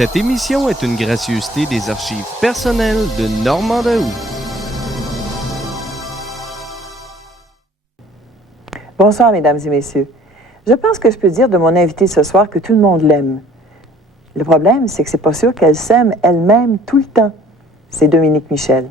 Cette émission est une gracieuseté des archives personnelles de Normand Daou. Bonsoir, mesdames et messieurs. Je pense que je peux dire de mon invitée ce soir que tout le monde l'aime. Le problème, c'est que c'est pas sûr qu'elle s'aime elle-même tout le temps. C'est Dominique Michel.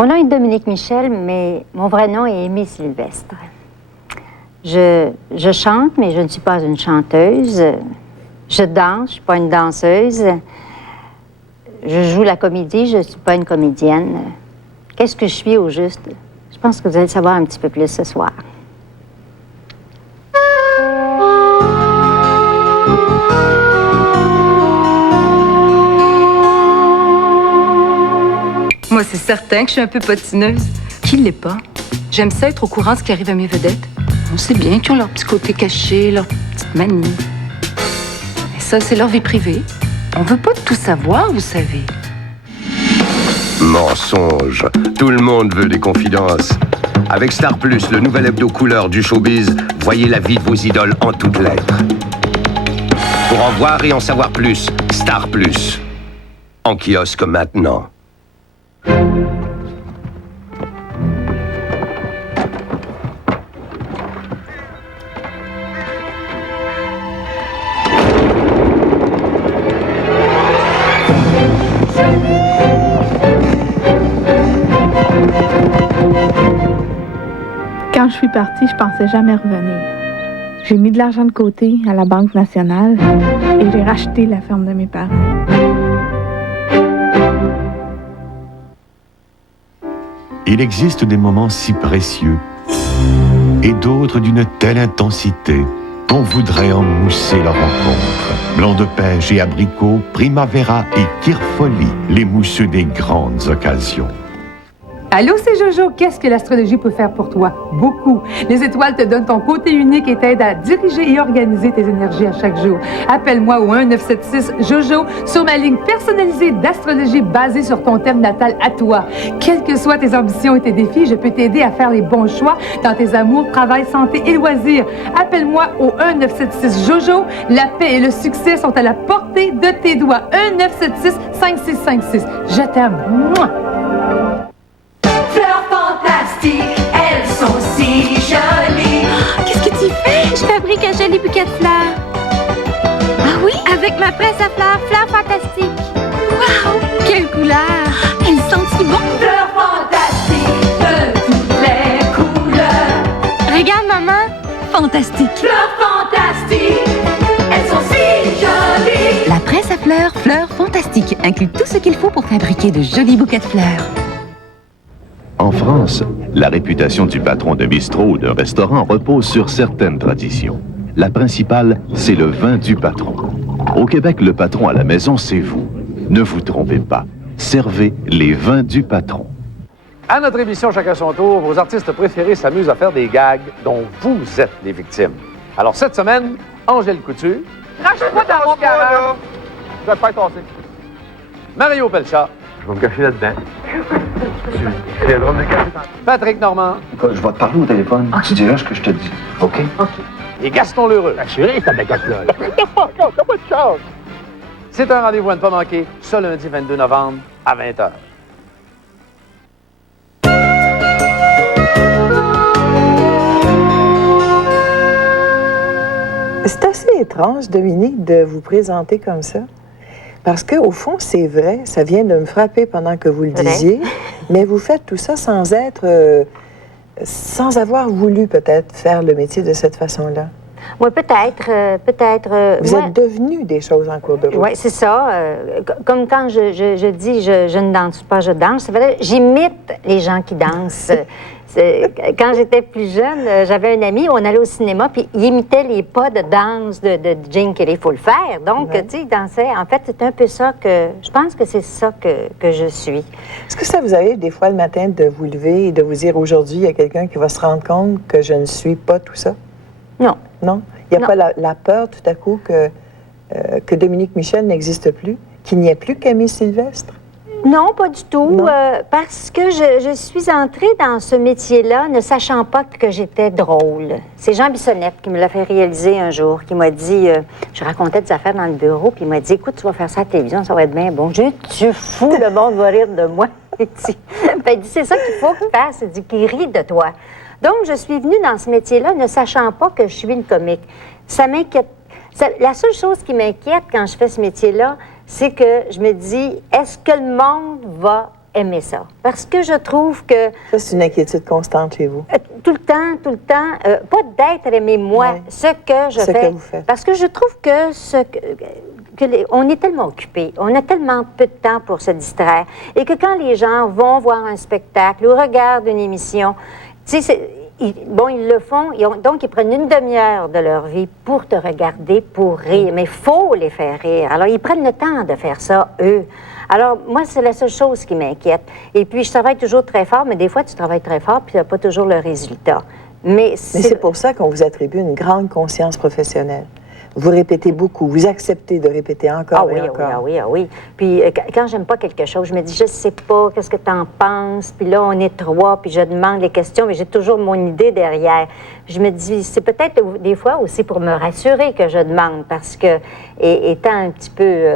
Mon nom est Dominique Michel, mais mon vrai nom est Aimée Sylvestre. Je chante, mais je ne suis pas une chanteuse. Je danse, je ne suis pas une danseuse. Je joue la comédie, je ne suis pas une comédienne. Qu'est-ce que je suis au juste? Je pense que vous allez le savoir un petit peu plus ce soir. Moi, c'est certain que je suis un peu patineuse. Qui l'est pas? J'aime ça être au courant de ce qui arrive à mes vedettes. On sait bien qu'ils ont leur petit côté caché, leur petite manie. Mais ça, c'est leur vie privée. On veut pas tout savoir, vous savez. Mensonge. Tout le monde veut des confidences. Avec Star Plus, le nouvel hebdo couleur du showbiz, voyez la vie de vos idoles en toutes lettres. Pour en voir et en savoir plus, Star Plus. En kiosque maintenant. Quand je suis partie, je pensais jamais revenir. J'ai mis de l'argent de côté à la Banque nationale et j'ai racheté la ferme de mes parents. Il existe des moments si précieux et d'autres d'une telle intensité qu'on voudrait en mousser leur rencontre. Blanc de pêche et abricot, Primavera et Kirfoli, les mousseux des grandes occasions. Allô, c'est Jojo. Qu'est-ce que l'astrologie peut faire pour toi? Beaucoup. Les étoiles te donnent ton côté unique et t'aident à diriger et organiser tes énergies à chaque jour. Appelle-moi au 1-976-JOJO sur ma ligne personnalisée d'astrologie basée sur ton thème natal à toi. Quelles que soient tes ambitions et tes défis, je peux t'aider à faire les bons choix dans tes amours, travail, santé et loisirs. Appelle-moi au 1-976-JOJO. La paix et le succès sont à la portée de tes doigts. 1-976-5656. Je t'aime. Mouah! Elles sont si jolies. Qu'est-ce que tu fais? Je fabrique un joli bouquet de fleurs. Ah oui? Avec ma presse à fleurs, Fleurs Fantastiques. Wow! Quelle couleur! Elles sentent si bon! Fleurs fantastiques de toutes les couleurs. Regarde, maman! Fantastique! Fleurs fantastiques, elles sont si jolies. La presse à fleurs, Fleurs Fantastiques, inclut tout ce qu'il faut pour fabriquer de jolis bouquets de fleurs. En France, la réputation du patron de bistrot ou d'un restaurant repose sur certaines traditions. La principale, c'est le vin du patron. Au Québec, le patron à la maison, c'est vous. Ne vous trompez pas. Servez les vins du patron. À notre émission Chacun son tour, vos artistes préférés s'amusent à faire des gags dont vous êtes les victimes. Alors cette semaine, Angèle Couture. Crache-moi dans mon garage. Je vais pas être tassé. Mario Pelchat. Je vais me cacher là-dedans. Tu viendras me cacher. Patrick Normand. Écoute, je vais te parler au téléphone. Tu diras ce que je te dis. OK? Et Gaston Lheureux. Assuré, ta baguette-là. T'as pas de chance. C'est un rendez-vous à ne pas manquer, ce lundi 22 novembre à 20h. C'est assez étrange, Dominique, de vous présenter comme ça. Parce qu'au fond, c'est vrai, ça vient de me frapper pendant que vous le disiez, mais vous faites tout ça sans avoir voulu peut-être faire le métier de cette façon-là. Oui, peut-être. Vous êtes devenu des choses en cours de route. Oui, c'est ça. Comme quand je dis je ne danse pas, je danse, c'est vrai, j'imite les gens qui dansent. Quand j'étais plus jeune, j'avais un ami, on allait au cinéma, puis il imitait les pas de danse de Gene Kelly, il faut le faire. Donc, tu sais, il dansait. En fait, c'est un peu ça que... Je pense que c'est ça que je suis. Est-ce que ça vous arrive des fois le matin de vous lever et de vous dire aujourd'hui, il y a quelqu'un qui va se rendre compte que je ne suis pas tout ça? Non. Non? Il n'y a pas la peur tout à coup que Dominique Michel n'existe plus, qu'il n'y ait plus Camille Sylvestre? Non, pas du tout, parce que je suis entrée dans ce métier-là ne sachant pas que j'étais drôle. C'est Jean Bissonnette qui me l'a fait réaliser un jour, qui m'a dit, je racontais des affaires dans le bureau, puis il m'a dit, écoute, tu vas faire ça à la télévision, ça va être bien bon. J'ai dit, tu fous, le monde va rire de moi. Il dit, c'est ça qu'il faut qu'il fasse, il dit, qu'il rit de toi. Donc, je suis venue dans ce métier-là ne sachant pas que je suis une comique. Ça m'inquiète. La seule chose qui m'inquiète quand je fais ce métier-là, c'est que je me dis, est-ce que le monde va aimer ça? Parce que je trouve que... Ça, c'est une inquiétude constante chez vous. Tout le temps. Pas d'être aimé, moi, ce que je fais. Que vous faites. Parce que je trouve que on est tellement occupés, on a tellement peu de temps pour se distraire. Et que quand les gens vont voir un spectacle ou regardent une émission, tu sais, ils le font, donc ils prennent une demi-heure de leur vie pour te regarder, pour rire. Mais il faut les faire rire. Alors, ils prennent le temps de faire ça, eux. Alors, moi, c'est la seule chose qui m'inquiète. Et puis, je travaille toujours très fort, mais des fois, tu travailles très fort, puis tu n'as pas toujours le résultat. Mais c'est pour ça qu'on vous attribue une grande conscience professionnelle. Vous répétez beaucoup, vous acceptez de répéter encore et encore. Ah oui. Puis quand j'aime pas quelque chose, je me dis, je sais pas, qu'est-ce que tu en penses? Puis là, on est trois, puis je demande les questions, mais j'ai toujours mon idée derrière. Je me dis, c'est peut-être des fois aussi pour me rassurer que je demande, parce que, étant un petit peu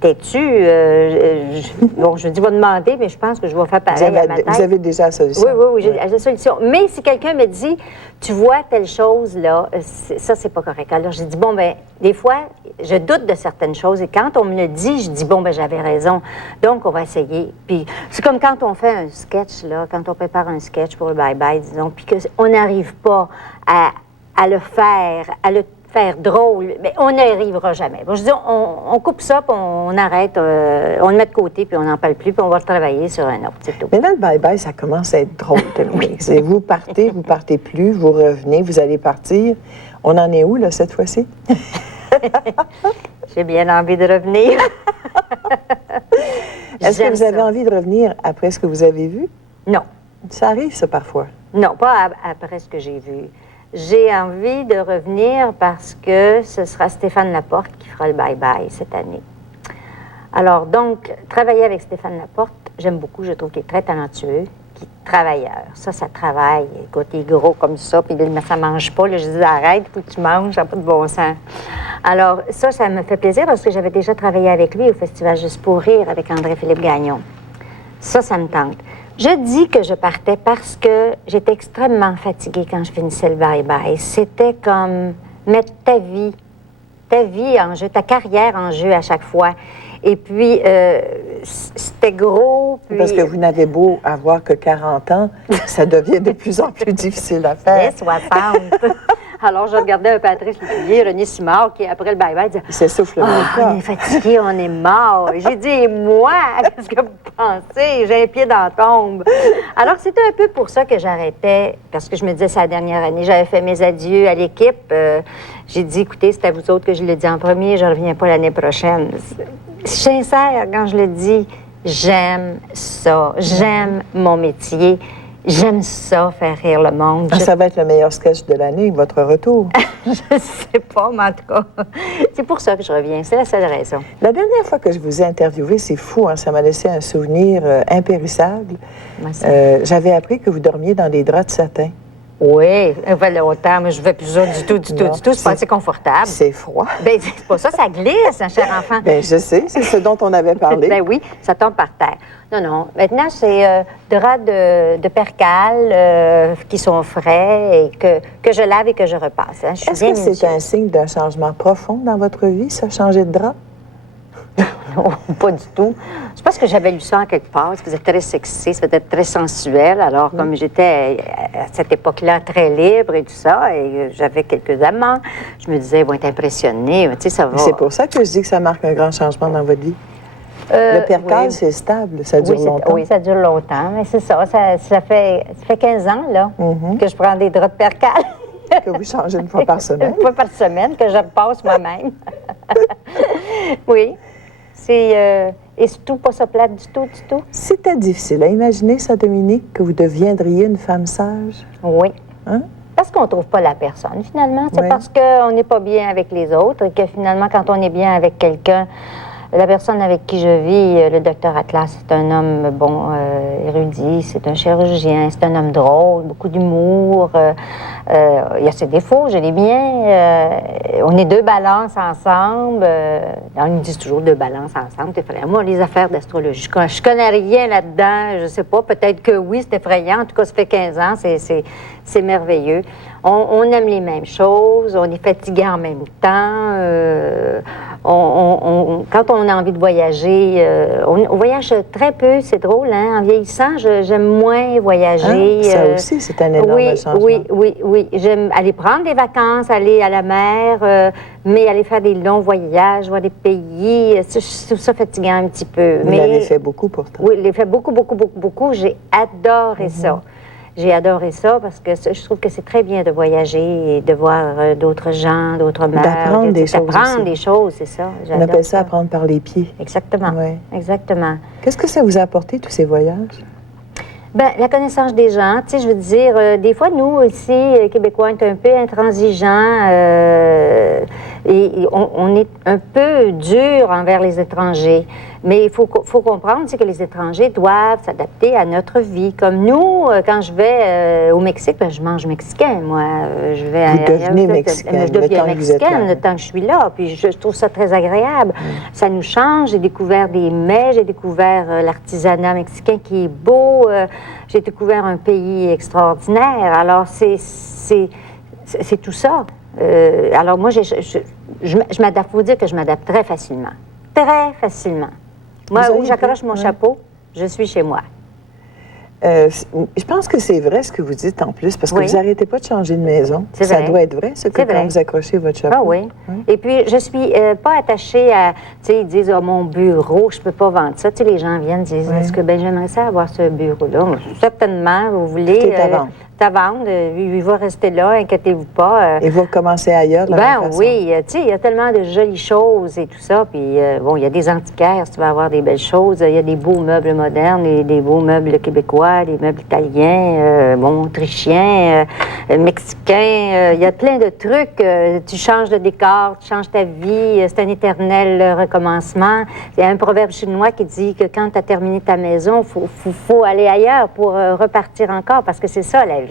têtue, je dis, va demander, mais je pense que je vais faire pareil à ma tête. Vous avez déjà la solution. Oui, j'ai la solution. Mais si quelqu'un me dit, tu vois telle chose, là, ça, c'est pas correct. Alors, j'ai dit, bon, ben des fois, je doute de certaines choses, et quand on me le dit, je dis, bon, ben j'avais raison. Donc, on va essayer. Puis, c'est comme quand on fait un sketch, là, quand on prépare un sketch pour le bye-bye, disons, puis qu'on n'arrive pas à le faire drôle, mais on n'y arrivera jamais. Bon, je dis, on coupe ça, puis on arrête, on le met de côté, puis on n'en parle plus, puis on va travailler sur un autre, c'est tout. Mais là, le bye-bye, ça commence à être drôle. Oui. Vous partez plus, vous revenez, vous allez partir. On en est où, là, cette fois-ci? J'ai bien envie de revenir. Est-ce que vous avez envie de revenir après ce que vous avez vu? Non. Ça arrive, ça, parfois? Non, pas après ce que j'ai vu. J'ai envie de revenir parce que ce sera Stéphane Laporte qui fera le bye-bye cette année. Alors, donc, travailler avec Stéphane Laporte, j'aime beaucoup, je trouve qu'il est très talentueux, qu'il est travailleur. Ça travaille. Écoute, il est gros comme ça, puis ça mange pas. Là, je dis, arrête, il faut que tu manges, ça n'a pas de bon sens. Alors, ça me fait plaisir parce que j'avais déjà travaillé avec lui au Festival Juste pour rire avec André-Philippe Gagnon. Ça me tente. Je dis que je partais parce que j'étais extrêmement fatiguée quand je finissais le bye-bye. C'était comme mettre ta vie en jeu, ta carrière en jeu à chaque fois. Et puis, c'était gros. Puis... Parce que vous n'avez beau avoir que 40 ans, ça devient de plus en plus difficile à faire. J'ai 60. Alors, je regardais un Patrice Lécuyer, René Simard, qui, après le bye-bye, disait... Il s'essouffle même pas. On est fatigué, on est mort. J'ai dit, et moi, qu'est-ce que vous pensez? J'ai un pied dans la tombe. Alors, c'était un peu pour ça que j'arrêtais, parce que je me disais, c'est la dernière année. J'avais fait mes adieux à l'équipe. J'ai dit, écoutez, c'est à vous autres que je l'ai dit en premier, je ne reviens pas l'année prochaine. Je suis sincère quand je le dis. J'aime ça. J'aime mon métier. J'aime ça, faire rire le monde. Ça va être le meilleur sketch de l'année, votre retour. Je sais pas, mais en tout cas, c'est pour ça que je reviens. C'est la seule raison. La dernière fois que je vous ai interviewé, c'est fou, hein, ça m'a laissé un souvenir impérissable. J'avais appris que vous dormiez dans des draps de satin. Oui, ça fait longtemps, mais je ne fais plus ça du tout. C'est pas assez confortable. C'est froid. Bien, c'est pas ça, ça glisse, un cher enfant. Bien, je sais, c'est ce dont on avait parlé. Ben oui, ça tombe par terre. Non. Maintenant, c'est draps de percale qui sont frais et que je lave et que je repasse. Hein. Est-ce que c'est un signe d'un changement profond dans votre vie, ça, changer de drap? Non, pas du tout. C'est parce que j'avais lu ça en quelque part. Ça faisait très sexy, ça faisait très sensuel. Alors, comme j'étais à cette époque-là très libre et tout ça, et j'avais quelques amants, je me disais, ils vont être impressionnés. Tu sais, ça va. C'est pour ça que je dis que ça marque un grand changement dans votre vie. Le percal, oui. C'est stable, ça dure longtemps. Oui, ça dure longtemps, mais c'est ça. Ça fait 15 ans, là, que je prends des draps de percal. Que vous changez une fois par semaine. Une fois par semaine, que je repasse moi-même. Oui. Et surtout pas ça plate du tout, du tout. C'était difficile à imaginer, ça, Dominique, que vous deviendriez une femme sage? Oui. Hein? Parce qu'on ne trouve pas la personne, finalement. C'est parce qu'on n'est pas bien avec les autres et que, finalement, quand on est bien avec quelqu'un, la personne avec qui je vis, le docteur Atlas, c'est un homme, érudit, c'est un chirurgien, c'est un homme drôle, beaucoup d'humour. Il y a ses défauts, je les miens. On est deux balances ensemble. On nous dit toujours deux balances ensemble. C'est effrayant. Moi, les affaires d'astrologie, je connais rien là-dedans. Je sais pas, peut-être que oui, c'est effrayant. En tout cas, ça fait 15 ans, c'est merveilleux. On aime les mêmes choses, on est fatigué en même temps. Quand on a envie de voyager, on voyage très peu, c'est drôle, hein? En vieillissant, j'aime moins voyager. Ça aussi, c'est un énorme changement. Oui. J'aime aller prendre des vacances, aller à la mer, mais aller faire des longs voyages, voir des pays, je trouve ça fatigant un petit peu. Vous l'avez fait beaucoup pourtant. Oui, je l'ai fait beaucoup. J'ai adoré ça. J'ai adoré ça parce que je trouve que c'est très bien de voyager et de voir d'autres gens, d'autres mœurs. D'apprendre des choses. D'apprendre des choses, c'est ça. On appelle ça apprendre par les pieds. Exactement. Oui. Exactement. Qu'est-ce que ça vous a apporté, tous ces voyages? Bien, la connaissance des gens, tu sais, je veux dire, des fois, nous, ici, Québécois, on est un peu intransigeants et on est un peu dur envers les étrangers. Mais il faut comprendre, c'est que les étrangers doivent s'adapter à notre vie. Comme nous, quand je vais au Mexique, ben, je mange mexicain, moi. Je vais vous devenez mexicaine. Je deviens mexicaine le temps que je suis là. Puis je trouve ça très agréable. Ça nous change. J'ai découvert des mets, j'ai découvert l'artisanat mexicain qui est beau. J'ai découvert un pays extraordinaire. Alors, c'est tout ça. Alors, moi, je m'adapte. Il faut dire que je m'adapte très facilement. Très facilement. Moi, où j'accroche mon chapeau, je suis chez moi. Je pense que c'est vrai ce que vous dites en plus, parce que vous n'arrêtez pas de changer de maison. Ça doit être vrai, que quand vous accrochez votre chapeau. Ah oui. Et puis, je suis pas attachée à... Tu sais, ils disent, mon bureau, je peux pas vendre ça. Tu sais, les gens viennent, disent, est-ce que j'aimerais ça avoir ce bureau-là? Certainement, vous voulez... à vendre, il va rester là, inquiétez-vous pas. Et vous recommencez ailleurs de la même façon. Oui, tu sais, il y a tellement de jolies choses et tout ça, puis il y a des antiquaires, si tu veux avoir des belles choses, il y a des beaux meubles modernes, et des beaux meubles québécois, des meubles italiens, autrichiens, mexicains, il y a plein de trucs, tu changes de décor, tu changes ta vie, c'est un éternel recommencement. Il y a un proverbe chinois qui dit que quand tu as terminé ta maison, faut aller ailleurs pour repartir encore, parce que c'est ça la vie.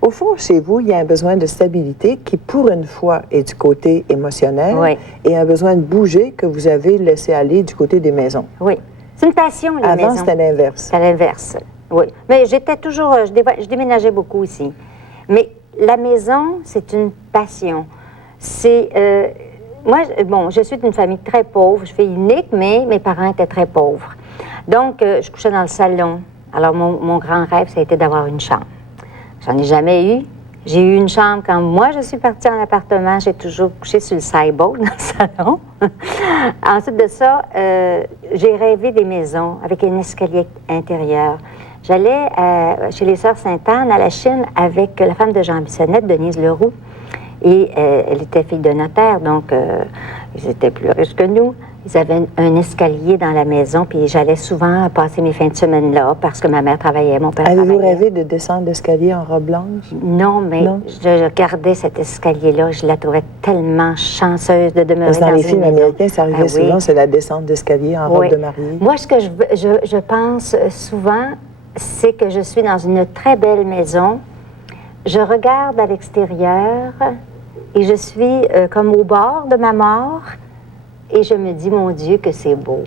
Au fond, chez vous, il y a un besoin de stabilité qui, pour une fois, est du côté émotionnel et un besoin de bouger que vous avez laissé aller du côté des maisons. Oui. C'est une passion, les maisons. Avant, c'était l'inverse. C'était l'inverse, oui. Mais j'étais toujours... Je déménageais beaucoup ici. Mais la maison, c'est une passion. C'est... moi, je suis d'une famille très pauvre. Je suis unique, mais mes parents étaient très pauvres. Donc, je couchais dans le salon. Alors, mon grand rêve, ça a été d'avoir une chambre. J'en ai jamais eu. J'ai eu une chambre quand moi, je suis partie en appartement. J'ai toujours couché sur le sideboard dans le salon. Ensuite de ça, j'ai rêvé des maisons avec un escalier intérieur. J'allais chez les Sœurs Sainte-Anne à la Chine avec la femme de Jean Bissonnette, Denise Leroux. Et elle était fille de notaire, donc ils étaient plus riches que nous. Ils avaient un escalier dans la maison, puis j'allais souvent passer mes fins de semaine là, parce que ma mère travaillait, mon père travaillait. Avez-vous rêvé de descendre l'escalier en robe blanche? Non, mais je regardais cet escalier-là, je la trouvais tellement chanceuse de demeurer dans une maison. Dans les films américains, ça arrivait souvent, c'est la descente d'escalier en robe de mariée. Moi, ce que je pense souvent, c'est que je suis dans une très belle maison. Je regarde à l'extérieur et je suis comme au bord de ma mort. Et je me dis, mon Dieu, que c'est beau.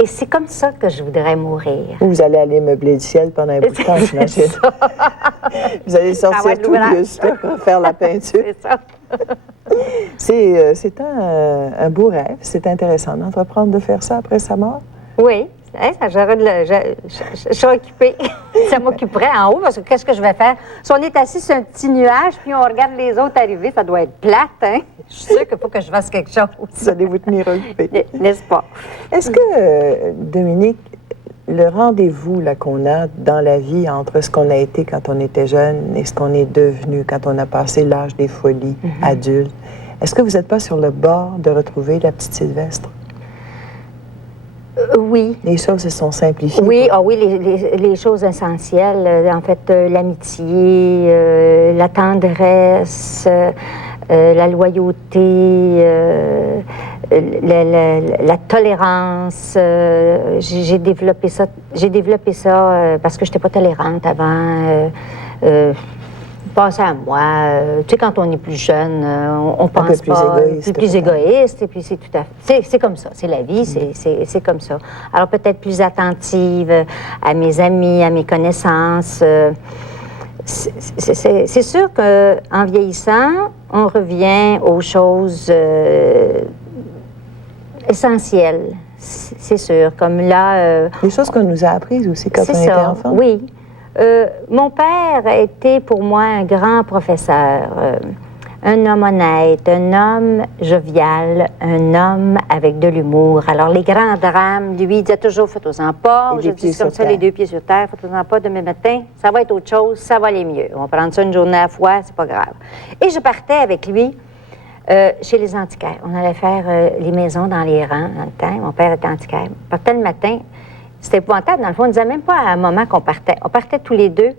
Et c'est comme ça que je voudrais mourir. Vous allez aller meubler le ciel pendant un bout de temps, j'imagine. Vous allez sortir tout juste, faire la peinture. C'est ça. C'est un beau rêve. C'est intéressant d'entreprendre de faire ça après sa mort. Oui. Je serais occupée. Ça m'occuperait en haut parce que qu'est-ce que je vais faire? Si on est assis sur un petit nuage puis on regarde les autres arriver, ça doit être plate, hein? Je suis sûre qu'il faut que je fasse quelque chose. Vous allez vous tenir occupé. N'est-ce pas? Est-ce que, Dominique, le rendez-vous là, qu'on a dans la vie entre ce qu'on a été quand on était jeune et ce qu'on est devenu quand on a passé l'âge des folies adultes, est-ce que vous n'êtes pas sur le bord de retrouver la petite Sylvestre? Oui. Les choses se sont simplifiées. Oui, les choses essentielles. En fait, l'amitié, la tendresse, la loyauté, la tolérance. J'ai développé ça. Parce que je n'étais pas tolérante avant. Passer à moi. Tu sais, quand on est plus jeune, on pense pas. Plus égoïste. Et puis c'est tout à fait. C'est comme ça. C'est la vie. C'est comme ça. Alors peut-être plus attentive à mes amis, à mes connaissances. C'est sûr qu'en vieillissant, on revient aux choses essentielles. C'est sûr. Comme là. Les choses qu'on nous a apprises aussi quand on était enfant. Oui. Mon père a été pour moi un grand professeur, un homme honnête, un homme jovial, un homme avec de l'humour. Alors, les grands drames, lui, il disait toujours, faites-en pas. Je dis comme ça, les deux pieds sur terre, faites-en pas demain matin, ça va être autre chose, ça va aller mieux. On va prendre ça une journée à la fois, c'est pas grave. Et je partais avec lui chez les antiquaires. On allait faire les maisons dans les rangs, dans le temps. Mon père était antiquaire. On partait le matin. C'était épouvantable. Dans le fond, on ne disait même pas à un moment qu'on partait. On partait tous les deux.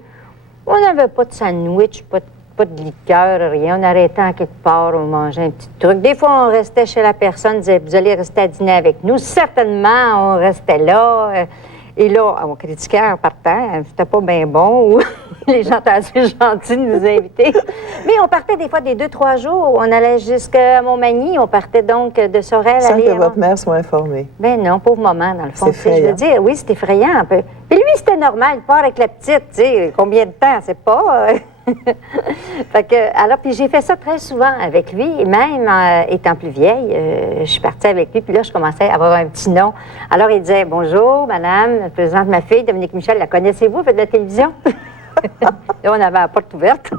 On n'avait pas de sandwich, pas de liqueur, rien. On arrêtait en quelque part, on mangeait un petit truc. Des fois, on restait chez la personne, on disait, vous allez rester à dîner avec nous. Certainement, on restait là. Et là, on critiquait en partant. C'était pas bien bon. Ou les gens étaient assez gentils de nous inviter. Mais on partait des fois des 2-3 jours. On allait jusqu'à Montmagny. On partait donc de Sorel. Sans que votre mère soit informée. Ben non, pauvre maman, dans le fond. C'est effrayant. Je veux dire, oui, c'est effrayant un peu. Puis lui, c'était normal. Il part avec la petite, tu sais. Combien de temps? C'est pas... Fait que, alors, puis j'ai fait ça très souvent avec lui, et même étant plus vieille, je suis partie avec lui, puis là, je commençais à avoir un petit nom. Alors, il disait, bonjour, madame, je présente ma fille, Dominique Michel, la connaissez-vous, elle fait de la télévision? Là, on avait la porte ouverte.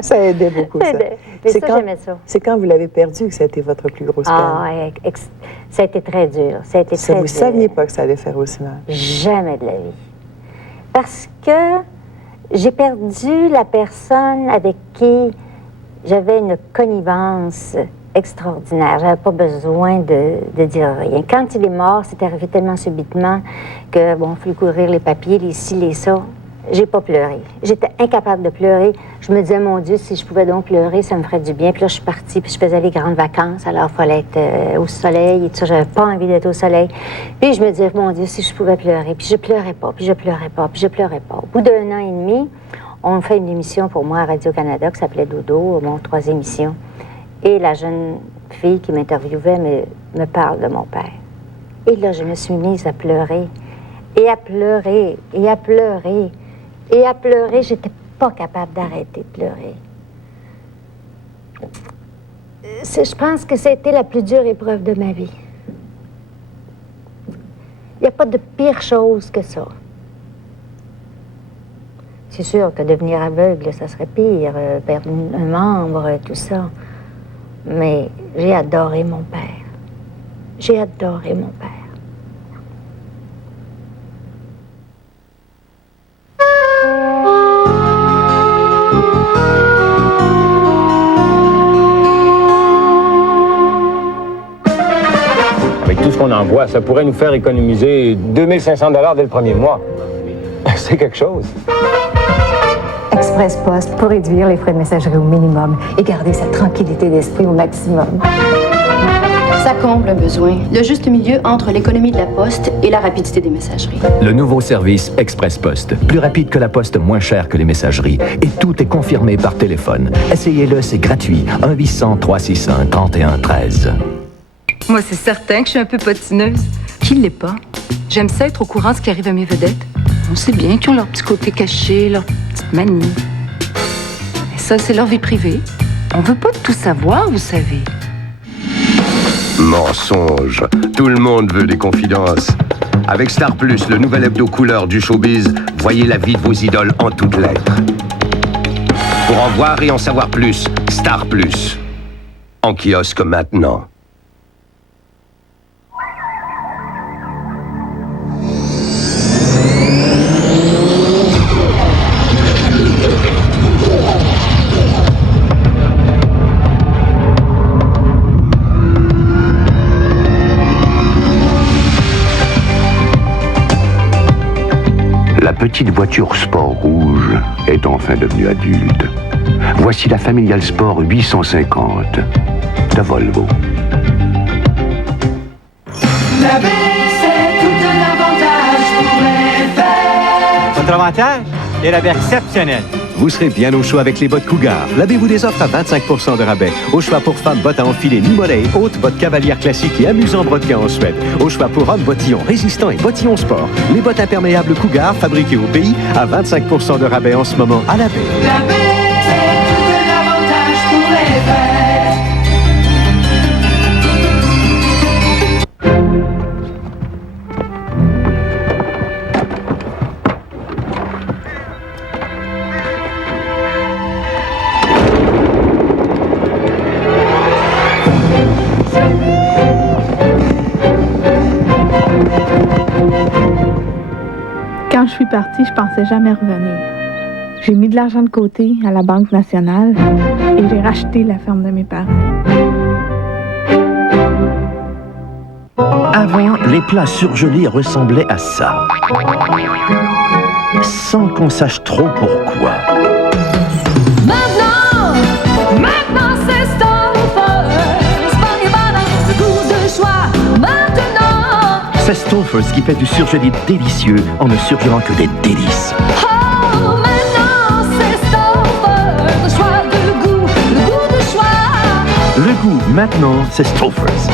Ça aidait beaucoup, ça. Mais ça, j'aimais ça. C'est quand vous l'avez perdu que ça a été votre plus grosse peine? Ah, ça a été très dur. Ça a été très dur. Vous ne saviez pas que ça allait faire aussi mal? Jamais de la vie. Parce que j'ai perdu la personne avec qui j'avais une connivence extraordinaire. J'avais pas besoin de dire rien. Quand il est mort, c'est arrivé tellement subitement que, bon, il fallait courir les papiers, les ci, les ça. J'ai pas pleuré. J'étais incapable de pleurer. Je me disais, mon Dieu, si je pouvais donc pleurer, ça me ferait du bien. Puis là, je suis partie, puis je faisais les grandes vacances. Alors, il fallait être au soleil et tout ça. J'avais pas envie d'être au soleil. Puis je me disais, mon Dieu, si je pouvais pleurer. Puis je pleurais pas, puis je pleurais pas, puis je pleurais pas. Au bout d'1 an et demi, on fait une émission pour moi à Radio-Canada qui s'appelait Dodo, mon 3e émission. Et la jeune fille qui m'interviewait me parle de mon père. Et là, je me suis mise à pleurer. Et à pleurer, et à pleurer. Et à pleurer, j'étais pas capable d'arrêter de pleurer. Je pense que ça a été la plus dure épreuve de ma vie. Il n'y a pas de pire chose que ça. C'est sûr que devenir aveugle, ça serait pire, perdre un membre, tout ça. Mais j'ai adoré mon père. J'ai adoré mon père. Avec tout ce qu'on envoie, ça pourrait nous faire économiser 2500 $ dès le premier mois. C'est quelque chose. Express Post pour réduire les frais de messagerie au minimum et garder sa tranquillité d'esprit au maximum. Ça comble un besoin. Le juste milieu entre l'économie de la poste et la rapidité des messageries. Le nouveau service Express Post. Plus rapide que la poste, moins cher que les messageries. Et tout est confirmé par téléphone. Essayez-le, c'est gratuit. 1-800-361-3113. Moi, c'est certain que je suis un peu potineuse. Qui l'est pas? J'aime ça être au courant de ce qui arrive à mes vedettes. On sait bien qu'ils ont leur petit côté caché, leur petite manie. Et ça, c'est leur vie privée. On veut pas tout savoir, vous savez. Mensonge. Tout le monde veut des confidences. Avec Star Plus, le nouvel hebdo couleur du showbiz, voyez la vie de vos idoles en toutes lettres. Pour en voir et en savoir plus, Star Plus. En kiosque maintenant. La petite voiture sport rouge est enfin devenue adulte. Voici la Familial Sport 850 de Volvo. La baie, c'est tout un avantage pour les fêtes. Votre avantage? Des rabais exceptionnels. Vous serez bien au chaud avec les bottes Cougar. La baie vous les offre à 25% de rabais. Au choix pour femmes, bottes à enfiler Mimolay, haute, bottes cavalière classique et amusant brodequin en Suède. Au choix pour hommes, bottillons résistants et bottillons sport. Les bottes imperméables Cougar, fabriquées au pays, à 25% de rabais en ce moment à la baie. La baie, c'est tout un avantage pour les fêtes. Quand je suis partie, je pensais jamais revenir. J'ai mis de l'argent de côté à la Banque nationale et j'ai racheté la ferme de mes parents. Avant, les plats surgelés ressemblaient à ça. Sans qu'on sache trop pourquoi. Maintenant c'est Stouffer's. Spaghetti banane, goût de choix. Maintenant. C'est Stouffer's qui fait du surgelé délicieux en ne surgelant que des délices. Oh, maintenant c'est Stouffer's. Le choix de goût, le goût de choix. Le goût, maintenant, c'est Stouffer's.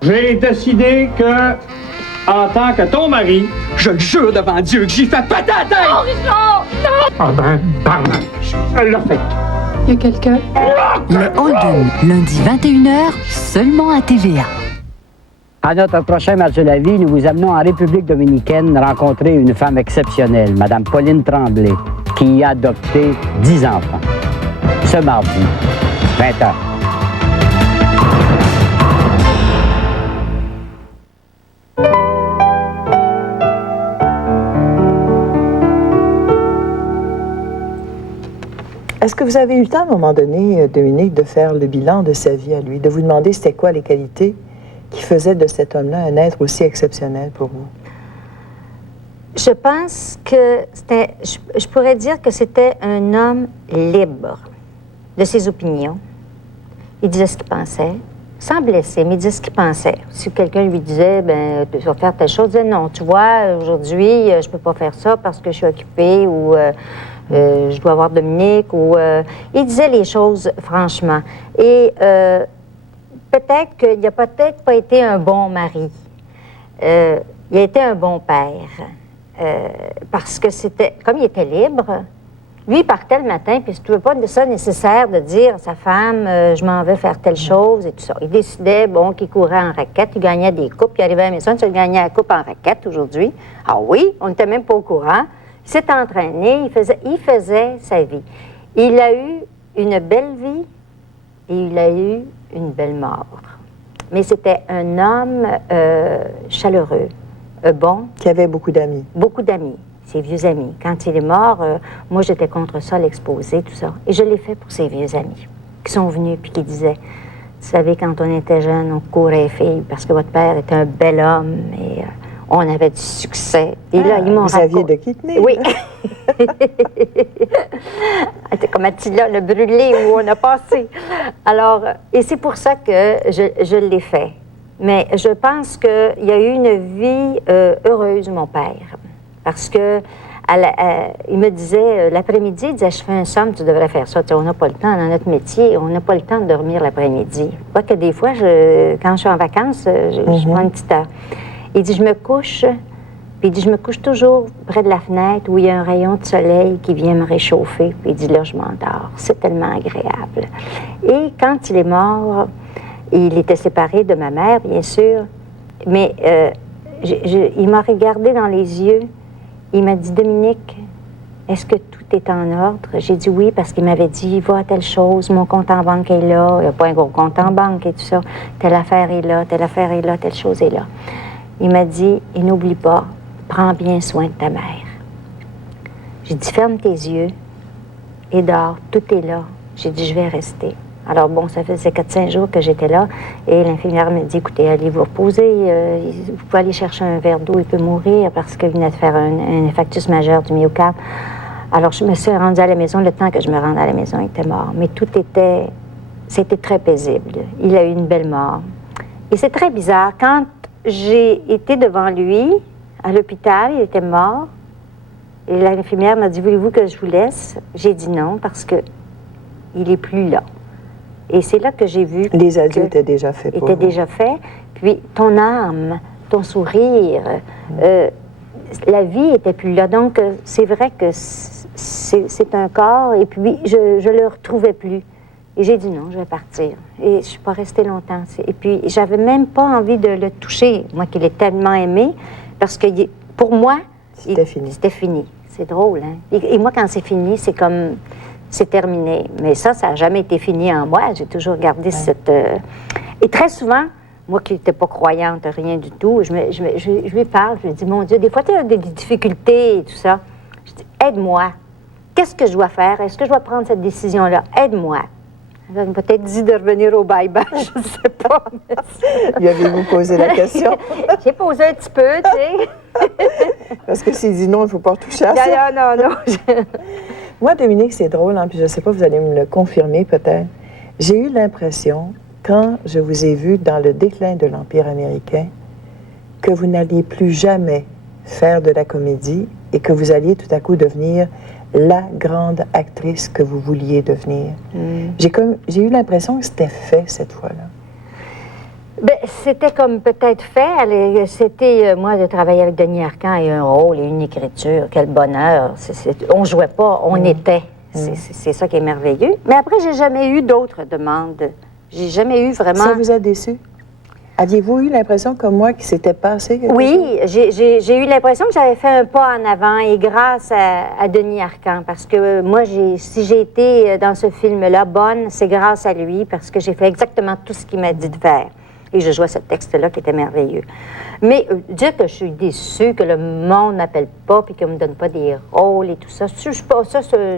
J'ai décidé que, en tant que ton mari, je le jure devant Dieu que j'y fais pas ta tête! Oh, Richard! Non! Ah ben, barnage, elle l'a fait. Il y a quelqu'un? Le Holden, lundi 21h, seulement à TVA. À notre prochain match de la vie, nous vous amenons en République dominicaine rencontrer une femme exceptionnelle, Mme Pauline Tremblay, qui y a adopté 10 enfants. Ce mardi, 20h. Est-ce que vous avez eu le temps, à un moment donné, Dominique, de faire le bilan de sa vie à lui, de vous demander c'était quoi les qualités qui faisaient de cet homme-là un être aussi exceptionnel pour vous? Je pense que c'était, je pourrais dire que c'était un homme libre de ses opinions. Il disait ce qu'il pensait, sans blesser, mais il disait ce qu'il pensait. Si quelqu'un lui disait, ben, tu vas faire telle chose, il disait non, tu vois, aujourd'hui, je peux pas faire ça parce que je suis occupé ou je dois voir Dominique. Ou il disait les choses franchement. Et peut-être qu'il n'a peut-être pas été un bon mari. Il a été un bon père. Parce que c'était, comme il était libre, lui, il partait le matin, puis il ne trouvait pas de ça nécessaire de dire à sa femme, je m'en vais faire telle chose et tout ça. Il décidait, bon, qu'il courait en raquette, il gagnait des coupes, il arrivait à la maison, il gagnait la coupe en raquette aujourd'hui. Ah oui, on n'était même pas au courant. Il s'est entraîné, il faisait sa vie. Il a eu une belle vie et il a eu une belle mort. Mais c'était un homme chaleureux, bon. Qui avait beaucoup d'amis. Beaucoup d'amis, ses vieux amis. Quand il est mort, moi j'étais contre ça, l'exposer, tout ça. Et je l'ai fait pour ses vieux amis qui sont venus puis qui disaient, vous savez, quand on était jeunes, on courait filles parce que votre père était un bel homme et on avait du succès. Et là, ils m'ont vous aviez de qui tenir. Oui. C'était comme Attila, le brûlé où on a passé. Alors, et c'est pour ça que je l'ai fait. Mais je pense qu'il y a eu une vie heureuse, mon père. Parce que il me disait, l'après-midi, il disait, je fais un somme, tu devrais faire ça. Tu sais, on n'a pas le temps, dans notre métier, on n'a pas le temps de dormir l'après-midi. Pas que des fois, quand je suis en vacances, je prends une petite heure. Il dit, je me couche Puis il dit, je me couche toujours près de la fenêtre où il y a un rayon de soleil qui vient me réchauffer. Puis il dit, là, je m'endors. C'est tellement agréable. Et quand il est mort, il était séparé de ma mère, bien sûr, mais il m'a regardé dans les yeux. Il m'a dit, Dominique, est-ce que tout est en ordre? J'ai dit oui, parce qu'il m'avait dit, va à telle chose, mon compte en banque est là, il n'y a pas un gros compte en banque et tout ça, telle affaire est là, telle affaire est là, telle chose est là. Il m'a dit, et n'oublie pas, prends bien soin de ta mère. J'ai dit, ferme tes yeux et dors, tout est là. J'ai dit, je vais rester. Alors bon, ça faisait 4-5 jours que j'étais là et l'infirmière m'a dit, écoutez, allez vous reposer, vous pouvez aller chercher un verre d'eau, il peut mourir parce qu'il venait de faire un infarctus majeur du myocarde. Alors je me suis rendue à la maison, le temps que je me rende à la maison, il était mort. Mais c'était très paisible. Il a eu une belle mort. Et c'est très bizarre, quand j'ai été devant lui, à l'hôpital, il était mort, et l'infirmière m'a dit, voulez-vous que je vous laisse? J'ai dit non, parce que il n'est plus là. Et c'est là que j'ai vu les adieux étaient déjà faits pour vous. Déjà faits. Puis ton âme, ton sourire, la vie était plus là. Donc c'est vrai que c'est un corps. Et puis je le retrouvais plus. Et j'ai dit non, je vais partir. Et je suis pas restée longtemps. Et puis j'avais même pas envie de le toucher, moi qui l'ai tellement aimé, parce que pour moi, c'était fini. C'était fini. C'est drôle, hein. Et moi, quand c'est fini, c'est comme c'est terminé. Mais ça n'a jamais été fini en moi. J'ai toujours gardé cette... Et très souvent, moi qui n'étais pas croyante, rien du tout, je lui parle, je lui dis, mon Dieu, des fois, tu as des difficultés et tout ça. Je dis, aide-moi. Qu'est-ce que je dois faire? Est-ce que je dois prendre cette décision-là? Aide-moi. Elle m'a peut-être dit de revenir au bye-bye, je ne sais pas. Lui avez-vous posé la question? J'ai posé un petit peu, tu sais. Parce que s'il dit non, il ne faut pas toucher à ça. Non. Moi, Dominique, c'est drôle, hein, puis je ne sais pas, vous allez me le confirmer peut-être. J'ai eu l'impression, quand je vous ai vu dans le déclin de l'Empire américain, que vous n'alliez plus jamais faire de la comédie et que vous alliez tout à coup devenir la grande actrice que vous vouliez devenir. J'ai eu l'impression que c'était fait cette fois-là. Ben, c'était comme peut-être fait. C'était, moi, de travailler avec Denis Arcand et un rôle et une écriture. Quel bonheur. On jouait pas, on était. C'est ça qui est merveilleux. Mais après, j'ai jamais eu d'autres demandes. J'ai jamais eu vraiment... Ça vous a déçu? Aviez-vous eu l'impression, comme moi, qu'il s'était passé quelque chose? Oui, j'ai eu l'impression que j'avais fait un pas en avant et grâce à Denis Arcand. Parce que moi, si j'ai été dans ce film-là bonne, c'est grâce à lui parce que j'ai fait exactement tout ce qu'il m'a dit de faire. Et je jouais ce texte-là qui était merveilleux. Mais dire que je suis déçue, que le monde n'appelle pas puis qu'on ne me donne pas des rôles et tout ça, je suis pas,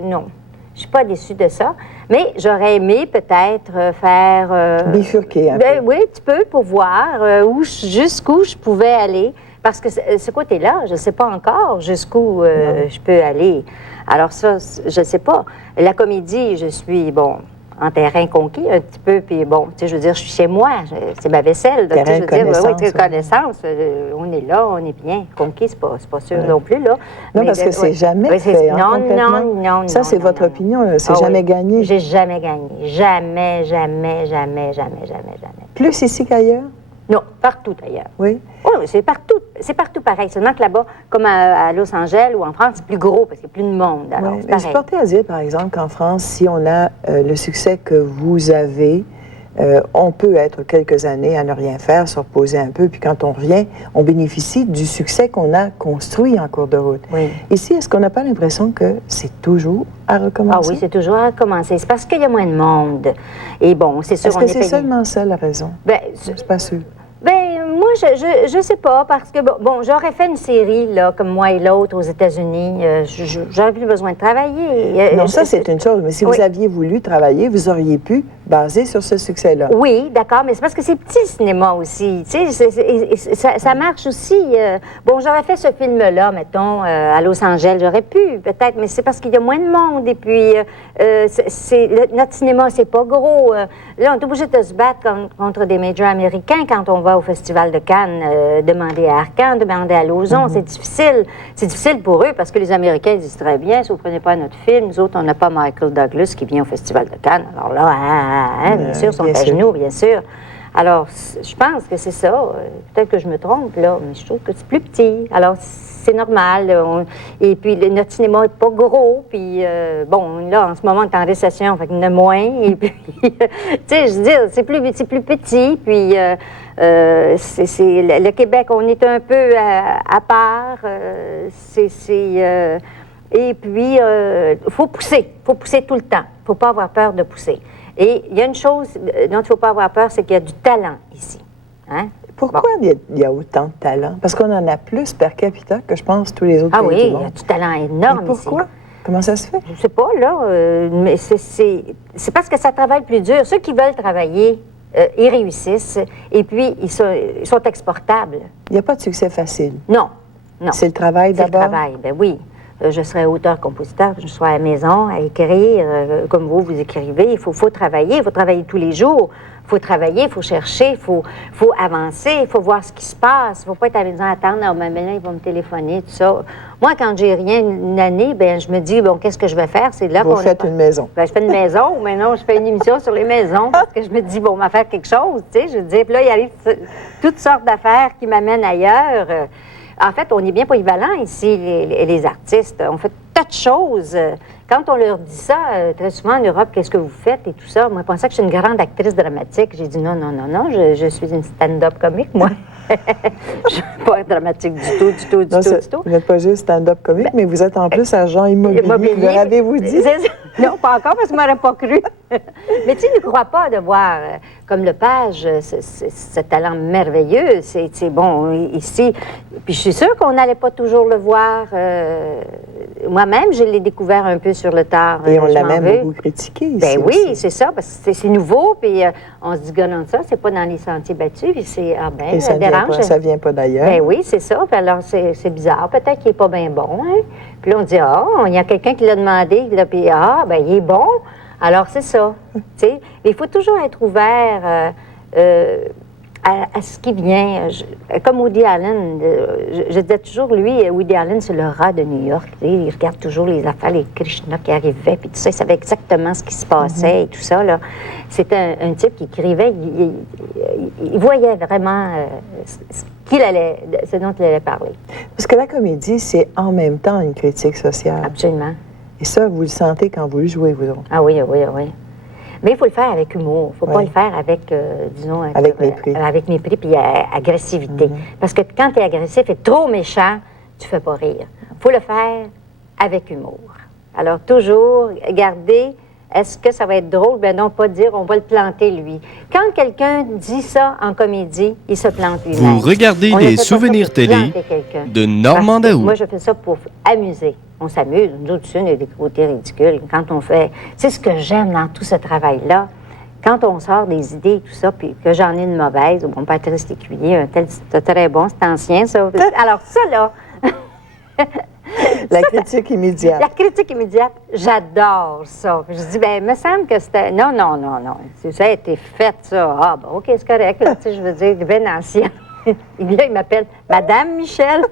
non. Je suis pas déçue de ça. Mais j'aurais aimé peut-être faire... bifurquer un peu. Oui, tu peux, pour voir jusqu'où je pouvais aller. Parce que ce côté-là, je ne sais pas encore jusqu'où je peux aller. Alors ça, je ne sais pas. La comédie, je suis, en terrain conquis un petit peu, puis tu sais, je veux dire, je suis chez moi, c'est ma vaisselle. Terrain de connaissance. Connaissance, on est là, on est bien. Conquis, c'est pas sûr non plus, là. Non, parce que c'est jamais fait, Non. Ça, c'est votre opinion, c'est jamais gagné. J'ai jamais gagné. Jamais. Plus ici qu'ailleurs? Non, partout ailleurs. Oui? Oui, c'est partout pareil. Seulement que là-bas, comme à Los Angeles ou en France, c'est plus gros parce qu'il y a plus de monde. Alors, c'est pareil. Je portais à dire, par exemple, qu'en France, si on a le succès que vous avez, on peut être quelques années à ne rien faire, se reposer un peu, puis quand on revient, on bénéficie du succès qu'on a construit en cours de route. Oui. Ici, est-ce qu'on n'a pas l'impression que c'est toujours à recommencer? Ah oui, c'est toujours à recommencer. C'est parce qu'il y a moins de monde. Et bon, c'est sûr, est-ce que c'est seulement ça la raison? Je suis pas sûre. Moi, je sais pas, parce que, j'aurais fait une série, là, comme moi et l'autre, aux États-Unis. J'aurais plus besoin de travailler. Non, ça, c'est une chose. Mais si vous aviez voulu travailler, vous auriez pu baser sur ce succès-là. Oui, d'accord, mais c'est parce que c'est petit, le cinéma aussi. Tu sais, ça marche aussi. J'aurais fait ce film-là, mettons, à Los Angeles. J'aurais pu, peut-être, mais c'est parce qu'il y a moins de monde. Et puis, notre cinéma, c'est pas gros. Là, on est obligé de se battre contre des majors américains quand on va au Festival de Cannes, demander à Arcand, demander à Lauzon. C'est difficile. C'est difficile pour eux parce que les Américains disent très bien, si vous ne prenez pas notre film, nous autres, on n'a pas Michael Douglas qui vient au Festival de Cannes. Alors là, bien sûr, sont à genoux, bien sûr. Alors, je pense que c'est ça. Peut-être que je me trompe, là, mais je trouve que c'est plus petit. Alors, c'est normal. Et puis, notre cinéma n'est pas gros. Puis, bon, là, en ce moment, on est en récession, fait qu'il y en a moins. Et puis, tu sais, je veux dire, c'est plus petit. Puis, le Québec, on est un peu à part. Et puis, il faut pousser tout le temps. Il ne faut pas avoir peur de pousser. Et il y a une chose dont il ne faut pas avoir peur, c'est qu'il y a du talent ici. Hein? Pourquoi il y a autant de talent? Parce qu'on en a plus per capita que je pense tous les autres pays du monde. Ah oui, il y a du talent énorme ici. Pourquoi? Comment ça se fait? Je ne sais pas, là. Mais c'est parce que ça travaille plus dur. Ceux qui veulent travailler, ils réussissent. Et puis, ils sont exportables. Il n'y a pas de succès facile. Non. C'est le travail d'abord? C'est le travail, bien oui. Je serais auteur-compositeur, je serais à la maison à écrire, comme vous écrivez. Il faut travailler, il faut travailler tous les jours. Il faut travailler, il faut chercher, il faut avancer, il faut voir ce qui se passe. Il ne faut pas être à la maison à attendre, ah, ben là, ils vont me téléphoner, tout ça. Moi, quand j'ai rien une année, ben je me dis, bon, qu'est-ce que je vais faire? C'est là Vous faites une maison. Ben, je fais une maison, ou maintenant, je fais une émission sur les maisons, parce que je me dis, bon, on va faire quelque chose, tu sais. Je dis, puis là, il arrive toutes sortes d'affaires qui m'amènent ailleurs. En fait, on est bien polyvalents ici, les artistes. On fait tas de choses. Quand on leur dit ça, très souvent en Europe, qu'est-ce que vous faites et tout ça, moi, je pensais que je suis une grande actrice dramatique. J'ai dit non, je suis une stand-up comique, moi. Je ne suis pas dramatique du tout. Vous n'êtes pas juste stand-up comique, mais vous êtes en plus agent immobilier. Leur avez-vous dit? Non, pas encore, parce que je ne m'aurais pas cru. Mais tu ne crois pas de voir, comme Lepage, ce talent merveilleux. C'est bon, ici. Puis je suis sûre qu'on n'allait pas toujours le voir. Moi-même, je l'ai découvert un peu sur le tard. Et on l'a même beaucoup critiqué ici. Ben oui, c'est ça, parce que c'est nouveau, puis on se dit, non, ça, c'est pas dans les sentiers battus, puis c'est, et ça dérange. Ça vient pas d'ailleurs. Ben oui, c'est ça. Puis alors, c'est bizarre. Peut-être qu'il n'est pas bien bon, hein? Puis là, on dit, il y a quelqu'un qui l'a demandé, là, puis ben il est bon. Alors, c'est ça. Tu sais, il faut toujours être ouvert à ce qui vient. Comme Woody Allen, je disais toujours, lui, Woody Allen, c'est le rat de New York. Il regarde toujours les affaires, les Krishna qui arrivaient, puis tout ça, il savait exactement ce qui se passait et tout ça. Là. C'était un type qui écrivait, il voyait vraiment ce dont il allait parler. Parce que la comédie, c'est en même temps une critique sociale. Absolument. Et ça, vous le sentez quand vous le jouez, vous autres. Ah oui. Mais il faut le faire avec humour. Il ne faut pas le faire avec, disons... Avec mépris. Avec mépris puis agressivité. Parce que quand tu es agressif et trop méchant, tu ne fais pas rire. Il faut le faire avec humour. Alors, toujours garder... Est-ce que ça va être drôle? Ben non, pas dire on va le planter, lui. Quand quelqu'un dit ça en comédie, il se plante lui-même. Vous regardez les souvenirs télé de Normand Daou. Moi, je fais ça pour amuser. On s'amuse. Nous autres, il y a des côtés ridicules. Quand on fait... C'est ce que j'aime dans tout ce travail-là. Quand on sort des idées et tout ça, puis que j'en ai une mauvaise, bon, Patrice Lécuyer, un tel, c'est très bon, c'est ancien, ça. Alors, ça, là... La critique immédiate. La critique immédiate, j'adore ça. Je dis, ben, il me semble que c'était... Non. Ça a été fait, ça. Ah, ben, OK, c'est correct. Là, tu sais, je veux dire, Vénantien. Là, il m'appelle Madame Michel.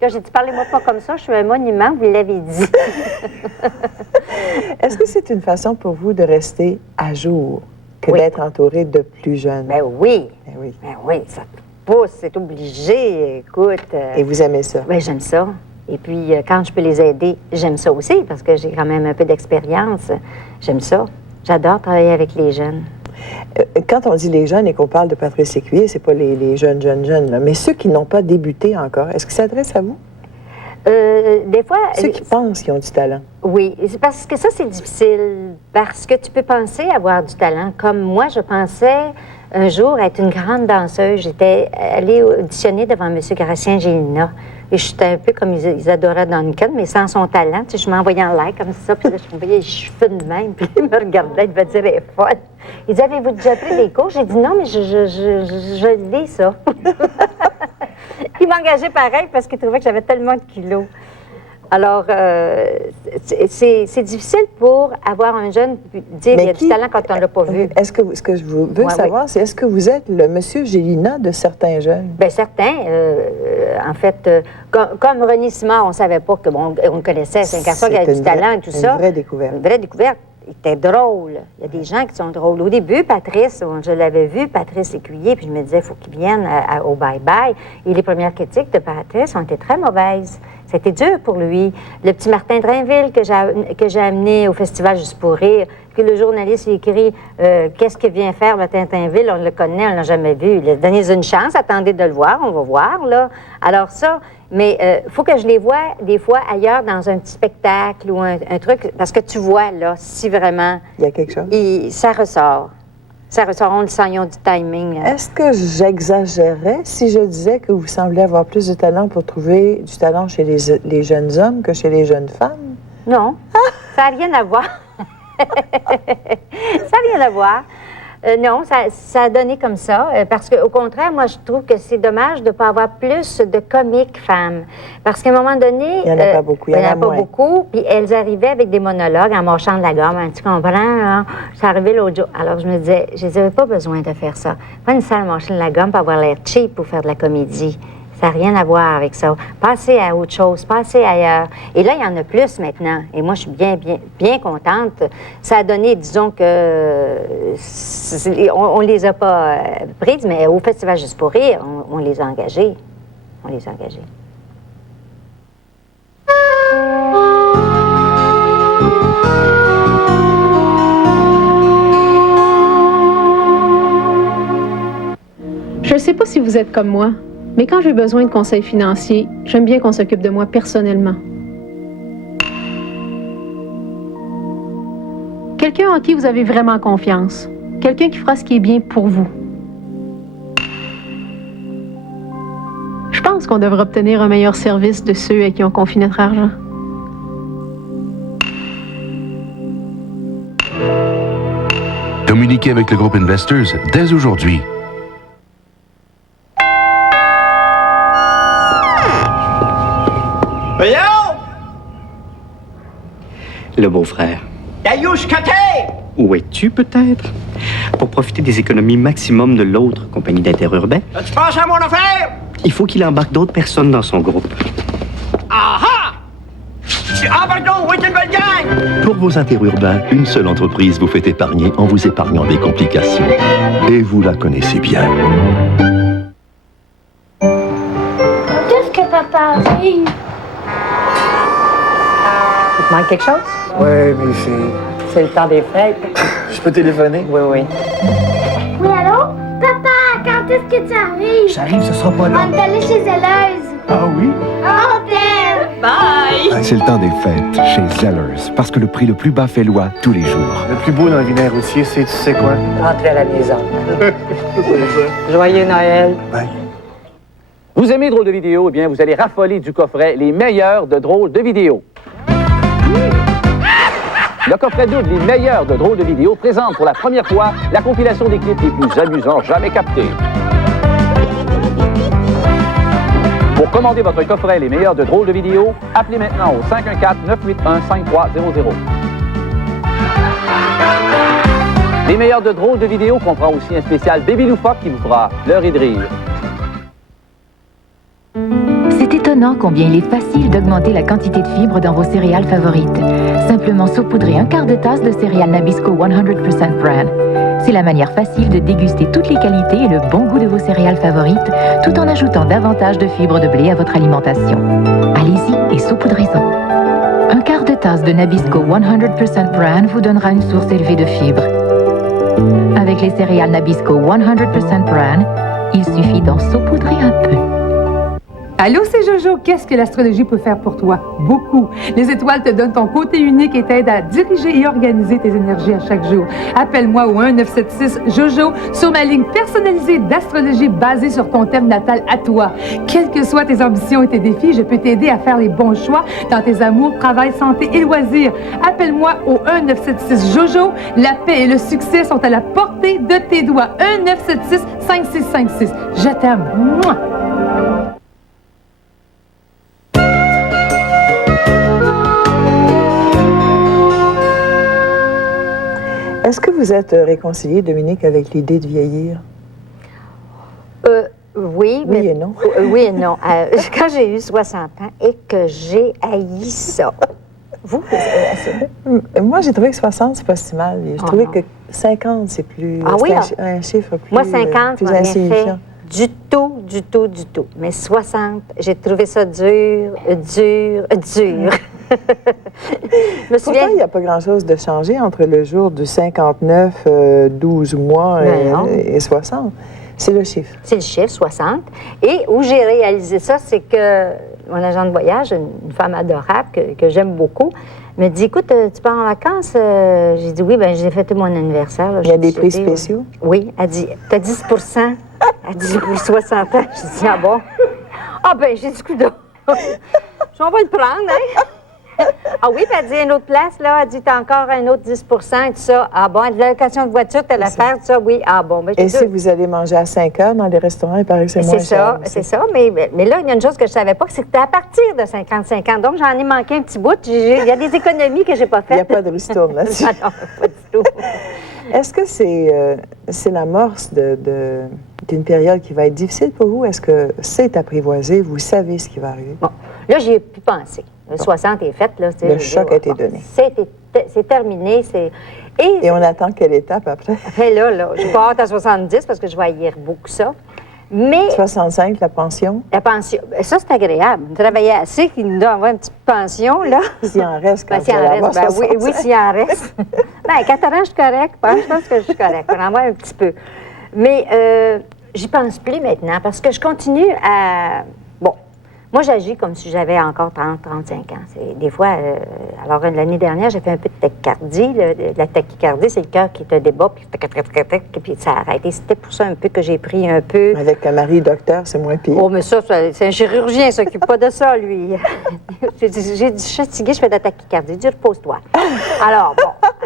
Là, j'ai dit, parlez-moi pas comme ça, je suis un monument, vous l'avez dit. Est-ce que c'est une façon pour vous de rester à jour que d'être entouré de plus jeunes? Ben oui. Ben oui, ça pousse, c'est obligé, écoute. Et vous aimez ça? Ben j'aime ça. Et puis, quand je peux les aider, j'aime ça aussi, parce que j'ai quand même un peu d'expérience. J'aime ça. J'adore travailler avec les jeunes. Quand on dit les jeunes et qu'on parle de Patrice Lécuyer, c'est pas les jeunes, là, mais ceux qui n'ont pas débuté encore, est-ce qu'ils s'adressent à vous? Des fois... Ceux qui pensent qu'ils ont du talent. Oui, c'est parce que ça, c'est difficile, parce que tu peux penser avoir du talent. Comme moi, je pensais un jour être une grande danseuse. J'étais allée auditionner devant M. Gracien-Gélina. Et j'étais un peu comme Isadora Duncan, mais sans son talent. Tu sais, je m'envoyais en l'air comme ça, puis là, je voyais les cheveux de même, puis il me regardait, il devait dire, elle est folle. Il disait, avez-vous déjà pris des cours? J'ai dit, non, mais je lis ça. Il m'engageait pareil parce qu'il trouvait que j'avais tellement de kilos. Alors, c'est difficile pour avoir un jeune dire qu'il y a du talent quand on ne l'a pas vu. Est-ce que ce que je veux savoir, c'est est-ce que vous êtes le monsieur Gélina de certains jeunes? Bien, certains. En fait, comme René Simard, on ne savait pas que, bon, on le connaissait, c'est un garçon qui avait du talent et tout ça. Une vraie découverte. Une vraie découverte. était drôle. Il y a des gens qui sont drôles. Au début, Patrice, je l'avais vu, Patrice Lécuyer, puis je me disais, il faut qu'il vienne au bye-bye. Et les premières critiques de Patrice ont été très mauvaises. C'était dur pour lui. Le petit Martin Drainville que j'ai amené au Festival Juste pour rire, que le journaliste écrit qu'est-ce que vient faire Martin Drainville, on le connaît, on l'a jamais vu. Il a donné une chance, attendez de le voir, on va voir, là. Alors ça, mais il faut que je les voie des fois ailleurs dans un petit spectacle ou un truc, parce que tu vois, là, si vraiment... Il y a quelque chose? Ça ressort. Ça ressort, on le sent, ils ont du timing. Est-ce que j'exagérais si je disais que vous semblez avoir plus de talent pour trouver du talent chez les jeunes hommes que chez les jeunes femmes? Non, ça n'a rien à voir. Ça n'a rien à voir. Non, ça a donné comme ça, parce qu'au contraire, moi, je trouve que c'est dommage de ne pas avoir plus de comiques femmes. Parce qu'à un moment donné... Il n'y en a pas beaucoup, il n'y en a pas beaucoup, puis elles arrivaient avec des monologues en marchant de la gomme, hein, tu comprends? Hein? Ça arrivait l'autre jour. Alors, je me disais, je n'avais pas besoin de faire ça. Pas nécessairement marcher de la gomme pour avoir l'air cheap pour faire de la comédie. Ça n'a rien à voir avec ça. Passez à autre chose, passez ailleurs. Et là, il y en a plus maintenant. Et moi, je suis bien contente. Ça a donné, disons que... On ne les a pas prises, mais au Festival Juste pour rire, on les a engagées. On les a engagées. Je ne sais pas si vous êtes comme moi, mais quand j'ai besoin de conseils financiers, j'aime bien qu'on s'occupe de moi personnellement. Quelqu'un en qui vous avez vraiment confiance. Quelqu'un qui fera ce qui est bien pour vous. Je pense qu'on devrait obtenir un meilleur service de ceux à qui on confie notre argent. Communiquez avec le groupe Investors dès aujourd'hui. Le beau-frère. Où es-tu, peut-être? Pour profiter des économies maximum de l'autre compagnie d'interurbain, Tu penses à mon affaire? il faut qu'il embarque d'autres personnes dans son groupe. Aha! Ah, pardon, oui, c'est une bonne gang! Pour vos interurbains, une seule entreprise vous fait épargner en vous épargnant des complications. Et vous la connaissez bien. Qu'est-ce que papa arrive? Il te manque quelque chose? Oui, mes filles. C'est le temps des fêtes. Je peux téléphoner? Oui, oui. Oui, allô? Papa, quand est-ce que tu arrives? J'arrive, ce sera pas long. On est allé chez Zelleuse. Ah oui? On t'aime! Bye! C'est le temps des fêtes chez Zellers, parce que le prix le plus bas fait loi tous les jours. Le plus beau dans le vinaigre routier, c'est, tu sais quoi? Rentrez à la maison. Joyeux Noël. Bye. Vous aimez Drôle de vidéo? Eh bien, vous allez raffoler du coffret les meilleurs de Drôle de vidéo. Le coffret double Les meilleurs de Drôle de vidéo présente pour la première fois la compilation des clips les plus amusants jamais captés. Pour commander votre coffret Les meilleurs de Drôle de vidéo, appelez maintenant au 514-981-5300. Les meilleurs de Drôle de vidéo comprend aussi un spécial Baby Loufoque qui vous fera pleurer de rire. C'est étonnant combien il est facile d'augmenter la quantité de fibres dans vos céréales favorites. Simplement saupoudrer un quart de tasse de céréales Nabisco 100% Bran. C'est la manière facile de déguster toutes les qualités et le bon goût de vos céréales favorites, tout en ajoutant davantage de fibres de blé à votre alimentation. Allez-y et saupoudrez-en. Un quart de tasse de Nabisco 100% Bran vous donnera une source élevée de fibres. Avec les céréales Nabisco 100% Bran, il suffit d'en saupoudrer un peu. Allô, c'est Jojo. Qu'est-ce que l'astrologie peut faire pour toi? Beaucoup. Les étoiles te donnent ton côté unique et t'aident à diriger et organiser tes énergies à chaque jour. Appelle-moi au 1-976-JOJO sur ma ligne personnalisée d'astrologie basée sur ton thème natal à toi. Quelles que soient tes ambitions et tes défis, je peux t'aider à faire les bons choix dans tes amours, travail, santé et loisirs. Appelle-moi au 1-976-JOJO. La paix et le succès sont à la portée de tes doigts. 1-976-5656. Je t'aime. Mouah! Est-ce que vous êtes réconcilié, Dominique, avec l'idée de vieillir? Oui, mais... Oui et non. Oui et non. Quand j'ai eu 60 ans et que j'ai haï ça. Vous? Moi, j'ai trouvé que 60, c'est pas si mal. J'ai trouvé non. que 50, c'est plus... Ah oui? un chiffre plus... Moi, 50, plus m'a rien fait insignifiant. du tout. Mais 60, j'ai trouvé ça dur. Je me souviens... Pourtant, il n'y a pas grand-chose de changé entre le jour du 59, 12 mois et 60. C'est le chiffre. C'est le chiffre, 60. Et où j'ai réalisé ça, c'est que mon agent de voyage, une femme adorable que j'aime beaucoup, me dit, écoute, tu pars en vacances? J'ai dit, oui, bien, j'ai fêté mon anniversaire. Là. Il y a des prix spéciaux? Oui. Elle dit, t'as 10 Elle dit, pour 60 ans. J'ai dit, ah bon? Ah ben, j'ai dit, coudonc. On va le prendre, hein? Ah oui, puis elle dit, une autre place, là. Elle dit, t'as encore un autre 10 et tout ça. Ah bon, de la location de voiture, t'as l'affaire, tout ça, oui. Ah bon, ben, et si vous allez manger à 5 heures dans les restaurants, il paraît que c'est moins cher. C'est ça, mais là, il y a une chose que je ne savais pas, c'est que c'était à partir de 55 ans. Donc, j'en ai manqué un petit bout. Il y a des économies que je n'ai pas faites. Il n'y a pas de ristourne là-dessus. Non, pas du tout. Est-ce que c'est l'amorce d'une période qui va être difficile pour vous? Est-ce que c'est apprivoisé? Vous savez ce qui va arriver? Bon, là, j'y ai pu penser. Le 60 est fait, là. Le choc a été donné. C'est terminé. Et on attend quelle étape après? Après, là, je vais hâte à 70 parce que je vais haïr beaucoup ça. Mais 65, la pension? La pension, ça, c'est agréable. Travailler assez, qu'il nous donne une petite pension, là. S'il en reste, quand s'il en reste, oui, s'il en reste. Bien, 4 ans, je suis correcte. Je pense que je suis correcte. On en voit un petit peu. Mais j'y pense plus maintenant parce que je continue à... Bon, moi, j'agis comme si j'avais encore 30, 35 ans. Des fois, alors l'année dernière, j'ai fait un peu de tachycardie. La tachycardie, c'est le cœur qui te débat, puis ça arrête. Et c'était pour ça un peu que j'ai pris un peu... Avec un mari docteur, c'est moins pire. Oh, mais ça, c'est un chirurgien, il s'occupe pas de ça, lui. J'ai dit, je suis fatiguée, je fais de la tachycardie. Il dit, repose-toi. Alors,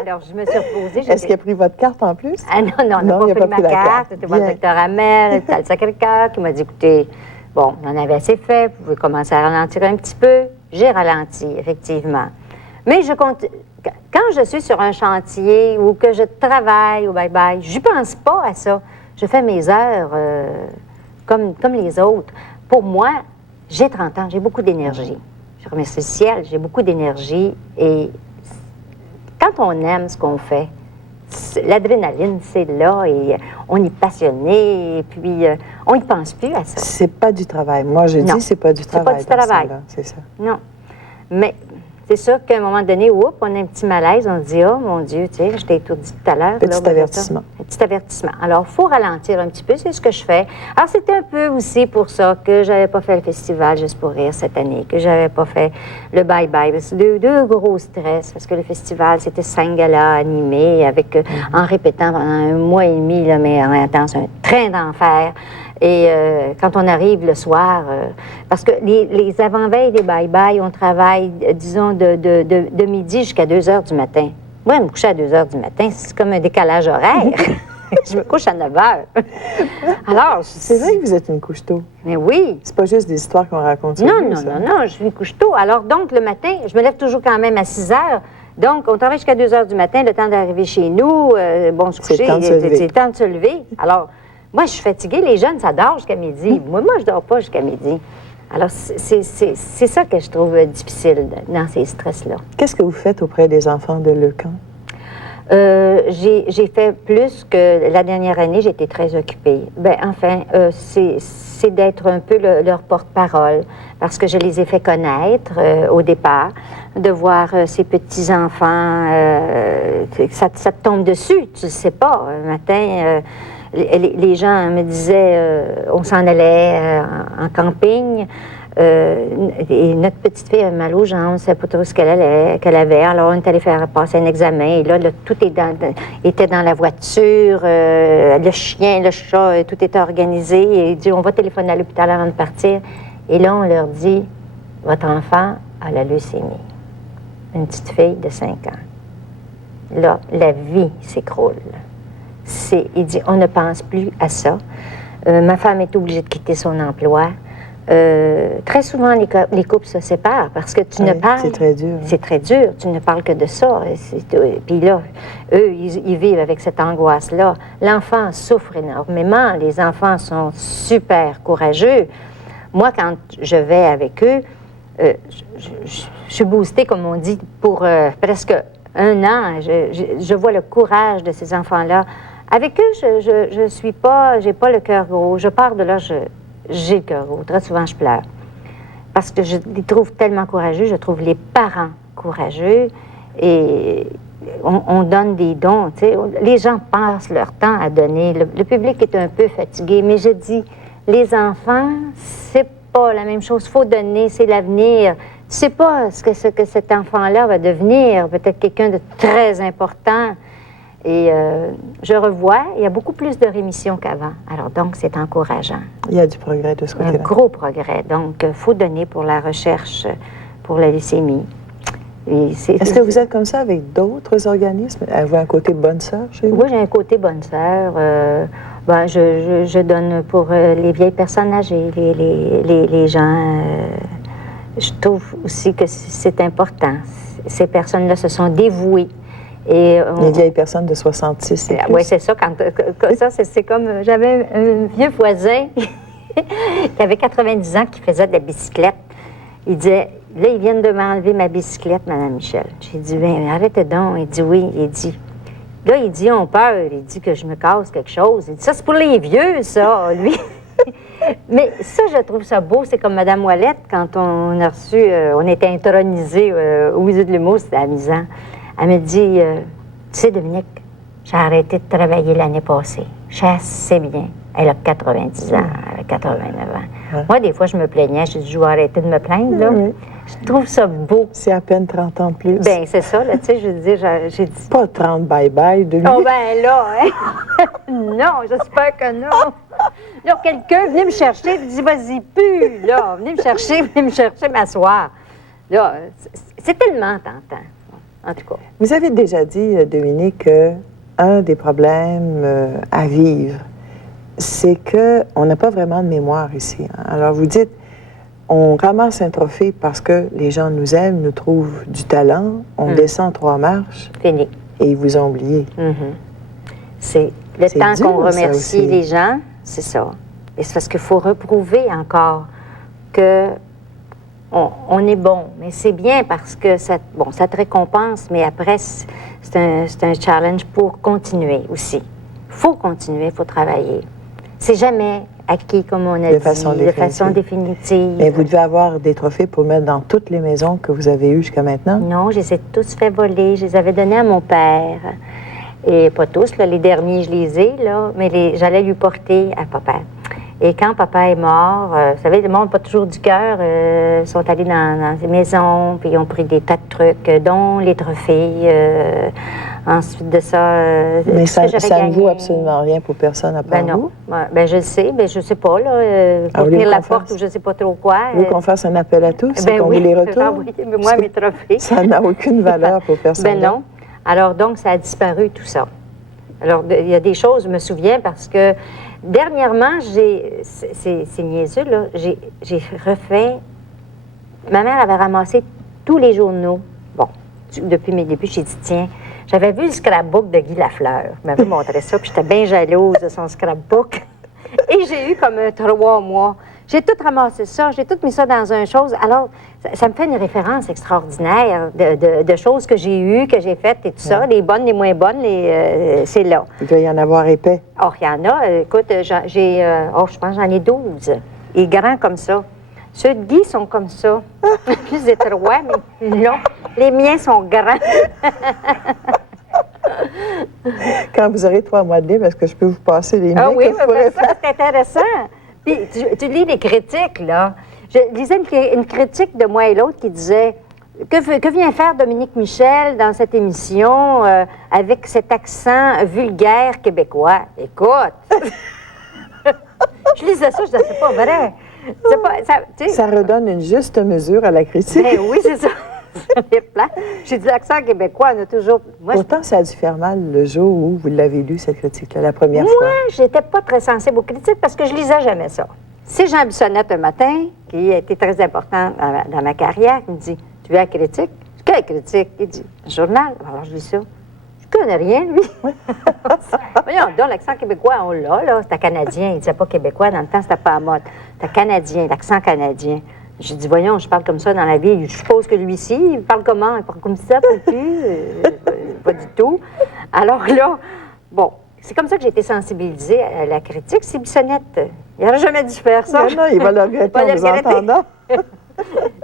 je me suis reposée. Est-ce qu'il a pris votre carte en plus? Ah non, on n'a pas pris ma carte. C'était votre docteur Hamel, le Sacré-Cœur, qui m'a dit, écoutez... Bon, on avait assez fait, vous pouvez commencer à ralentir un petit peu. J'ai ralenti, effectivement. Mais quand je suis sur un chantier ou que je travaille au bye-bye, je n'y pense pas à ça. Je fais mes heures comme les autres. Pour moi, j'ai 30 ans, j'ai beaucoup d'énergie. Je remercie le ciel, j'ai beaucoup d'énergie. Et quand on aime ce qu'on fait, l'adrénaline, c'est là et on est passionné et puis on n'y pense plus à ça. C'est pas du travail. Moi, je dis c'est pas du travail. C'est pas du travail. C'est ça. Non. Mais c'est sûr qu'à un moment donné, on a un petit malaise, on se dit, oh mon Dieu, tu sais, je t'ai étourdi tout à l'heure. Petit avertissement. Un petit avertissement. Alors, il faut ralentir un petit peu, c'est ce que je fais. Alors, c'était un peu aussi pour ça que j'avais pas fait le festival Juste pour rire cette année, que j'avais pas fait le bye-bye. C'est deux gros stress, parce que le festival, c'était 5 galas animés, avec, en répétant pendant 1 mois et demi, là, mais en même temps, c'est un train d'enfer. Et quand on arrive le soir, parce que les avant-veilles des bye-bye, on travaille, disons, de midi jusqu'à 2 heures du matin. Moi, me coucher à 2 heures du matin, c'est comme un décalage horaire. Je me couche à 9 heures. Alors, c'est vrai que vous êtes une couche-tôt. Mais oui. C'est pas juste des histoires qu'on raconte sur Non, nous, non, ça. non, je suis une couche-tôt. Alors, donc, le matin, je me lève toujours quand même à 6 heures. Donc, on travaille jusqu'à 2 heures du matin, le temps d'arriver chez nous. Bon, se coucher, c'est le temps de se lever. Alors, moi, je suis fatiguée. Les jeunes, ça dort jusqu'à midi. Moi, je dors pas jusqu'à midi. Alors, c'est ça que je trouve difficile dans ces stress-là. Qu'est-ce que vous faites auprès des enfants de Leucan? J'ai fait plus que la dernière année, j'étais très occupée. C'est d'être un peu leur porte-parole, parce que je les ai fait connaître au départ, de voir ces petits-enfants, ça te tombe dessus, tu ne sais pas. Un matin, les gens me disaient, on s'en allait en camping, et notre petite fille avait mal aux jambes, on ne savait pas trop ce qu'elle avait. Alors, on est allé faire passer un examen. Et là tout était dans la voiture. Le chien, le chat, tout était organisé. Et il dit, on va téléphoner à l'hôpital avant de partir. Et là, on leur dit, votre enfant a la leucémie. Une petite fille de 5 ans. Là, la vie s'écroule. Il dit, on ne pense plus à ça. Ma femme est obligée de quitter son emploi. Très souvent, les couples se séparent parce que tu ne parles... C'est très dur. C'est très dur. Tu ne parles que de ça. Puis là, eux, ils vivent avec cette angoisse-là. L'enfant souffre énormément. Les enfants sont super courageux. Moi, quand je vais avec eux, je suis boostée, comme on dit, pour presque 1 an. Je vois le courage de ces enfants-là. Avec eux, je suis pas, j'ai pas le cœur gros. Je pars de là, j'ai le cœur gros. Très souvent, je pleure. Parce que je les trouve tellement courageux, je trouve les parents courageux et on donne des dons. Tu sais. Les gens passent leur temps à donner. Le public est un peu fatigué, mais je dis, les enfants, c'est pas la même chose. Il faut donner, c'est l'avenir. Tu sais pas ce que cet enfant-là va devenir, peut-être quelqu'un de très important. Et je revois, il y a beaucoup plus de rémissions qu'avant. Alors donc, c'est encourageant. Il y a du progrès de ce côté-là. Un gros progrès. Donc, il faut donner pour la recherche, pour la leucémie. Est-ce que vous êtes comme ça avec d'autres organismes? Avez-vous un côté bonne sœur chez vous? Oui, j'ai un côté bonne sœur. Je donne pour les vieilles personnes âgées, les gens. Je trouve aussi que c'est important. Ces personnes-là se sont dévouées. Et les vieilles personnes de 66 et plus. Oui, c'est ça. C'est comme... J'avais un vieux voisin qui avait 90 ans qui faisait de la bicyclette. Il disait, là, ils viennent de m'enlever ma bicyclette, Mme Michel. J'ai dit, bien, arrêtez donc. Il dit, oui. Il dit, là, il dit, on peur. Il dit que je me casse quelque chose. Il dit, ça, c'est pour les vieux, ça, lui. Mais ça, je trouve ça beau. C'est comme Mme Ouellette, quand on a reçu... on était intronisés au Musée de l'humour, c'était amusant. Elle me dit, tu sais, Dominique, j'ai arrêté de travailler l'année passée. Je suis assez bien. Elle a 90 ans, elle a 89 ans. Ouais. Moi, des fois, je me plaignais. Je dis, je vais arrêter de me plaindre, là. Oui. Je trouve ça beau. C'est à peine 30 ans de plus. Bien, c'est ça, là, tu sais, je veux dire, j'ai dit... Pas 30 bye-bye, Dominique. Oh, ben là, hein? Non, j'espère que non. Là, quelqu'un venait me chercher, il dit, vas-y, plus, là. Venez me chercher, m'asseoir. Là, c'est tellement tentant. En tout cas. Vous avez déjà dit, Dominique, qu'un des problèmes à vivre, c'est qu'on n'a pas vraiment de mémoire ici. Hein? Alors, vous dites, on ramasse un trophée parce que les gens nous aiment, nous trouvent du talent, on descend 3 marches. Fini. Et ils vous ont oublié. C'est le temps qu'on remercie les gens, c'est ça. Et c'est parce qu'il faut reprouver encore que on est bon, mais c'est bien parce que ça te récompense, mais après, c'est un challenge pour continuer aussi. Il faut continuer, il faut travailler. C'est jamais acquis, comme on a dit, de façon définitive. Mais vous devez avoir des trophées pour mettre dans toutes les maisons que vous avez eues jusqu'à maintenant? Non, je les ai tous fait voler. Je les avais donnés à mon père. Et pas tous, là, les derniers, je les ai, là, mais j'allais lui porter à papa. Et quand papa est mort, vous savez, le monde n'a pas toujours du cœur, sont allés dans des maisons, puis ils ont pris des tas de trucs, dont les trophées. Ensuite de ça... mais ça ne vaut absolument rien pour personne à part vous? Ben je le sais, mais je ne sais pas, là, pour ouvrir la porte ou je ne sais pas trop quoi. Vous voulez qu'on fasse un appel à tous, qu'on vous les retourne? Oui, mais moi, mes trophées. Ça n'a aucune valeur pour personne. Ben non. Alors donc, ça a disparu, tout ça. Alors, il y a des choses, je me souviens, parce que dernièrement, c'est niaiseux, là, j'ai refait... Ma mère avait ramassé tous les journaux. Bon, depuis mes débuts, j'ai dit, tiens, j'avais vu le scrapbook de Guy Lafleur. Il m'avait montré ça, puis j'étais bien jalouse de son scrapbook. Et j'ai eu comme 3 mois. J'ai tout ramassé ça, j'ai tout mis ça dans une chose. Alors, ça me fait une référence extraordinaire de choses que j'ai eues, que j'ai faites et tout ça, les bonnes, les moins bonnes, c'est là. Il doit y en avoir épais. Oh, il y en a. Écoute, je pense j'en ai 12. Et grands comme ça. Ceux de Guy sont comme ça. Plus des 3, mais non. Les miens sont grands. Quand vous aurez 3 mois de livre, est-ce que je peux vous passer les miens? Ah oui, mais ça, c'est intéressant. Puis, tu lis les critiques, là. Je lisais une critique de moi et l'autre qui disait que vient faire Dominique Michel dans cette émission avec cet accent vulgaire québécois? Écoute! Je lisais ça, je disais, c'est pas vrai. Ça redonne une juste mesure à la critique. Ben oui, c'est ça. J'ai dit l'accent québécois, on a toujours... Pourtant, ça a dû faire mal le jour où vous l'avez lu, cette critique-là, la première fois. Moi, j'étais pas très sensible aux critiques parce que je lisais jamais ça. C'est Jean Bissonnette un matin, qui a été très important dans ma carrière, qui me dit, tu veux la critique? Quelle critique? Il dit, un journal. Alors, je lis ça. Je connais rien, lui. Voyons, donc, l'accent québécois, on l'a, là. C'était canadien. Il disait pas québécois. Dans le temps, c'était pas à mode. C'était canadien, l'accent canadien. J'ai dit, voyons, je parle comme ça dans la vie. Je suppose que lui-ci, il parle comment? Il parle comme ça, pas du tout. Alors là, bon, c'est comme ça que j'ai été sensibilisée à la critique. C'est Bissonnette. Il n'aurait jamais dû faire ça. Non, il va le regretter en vous entendant.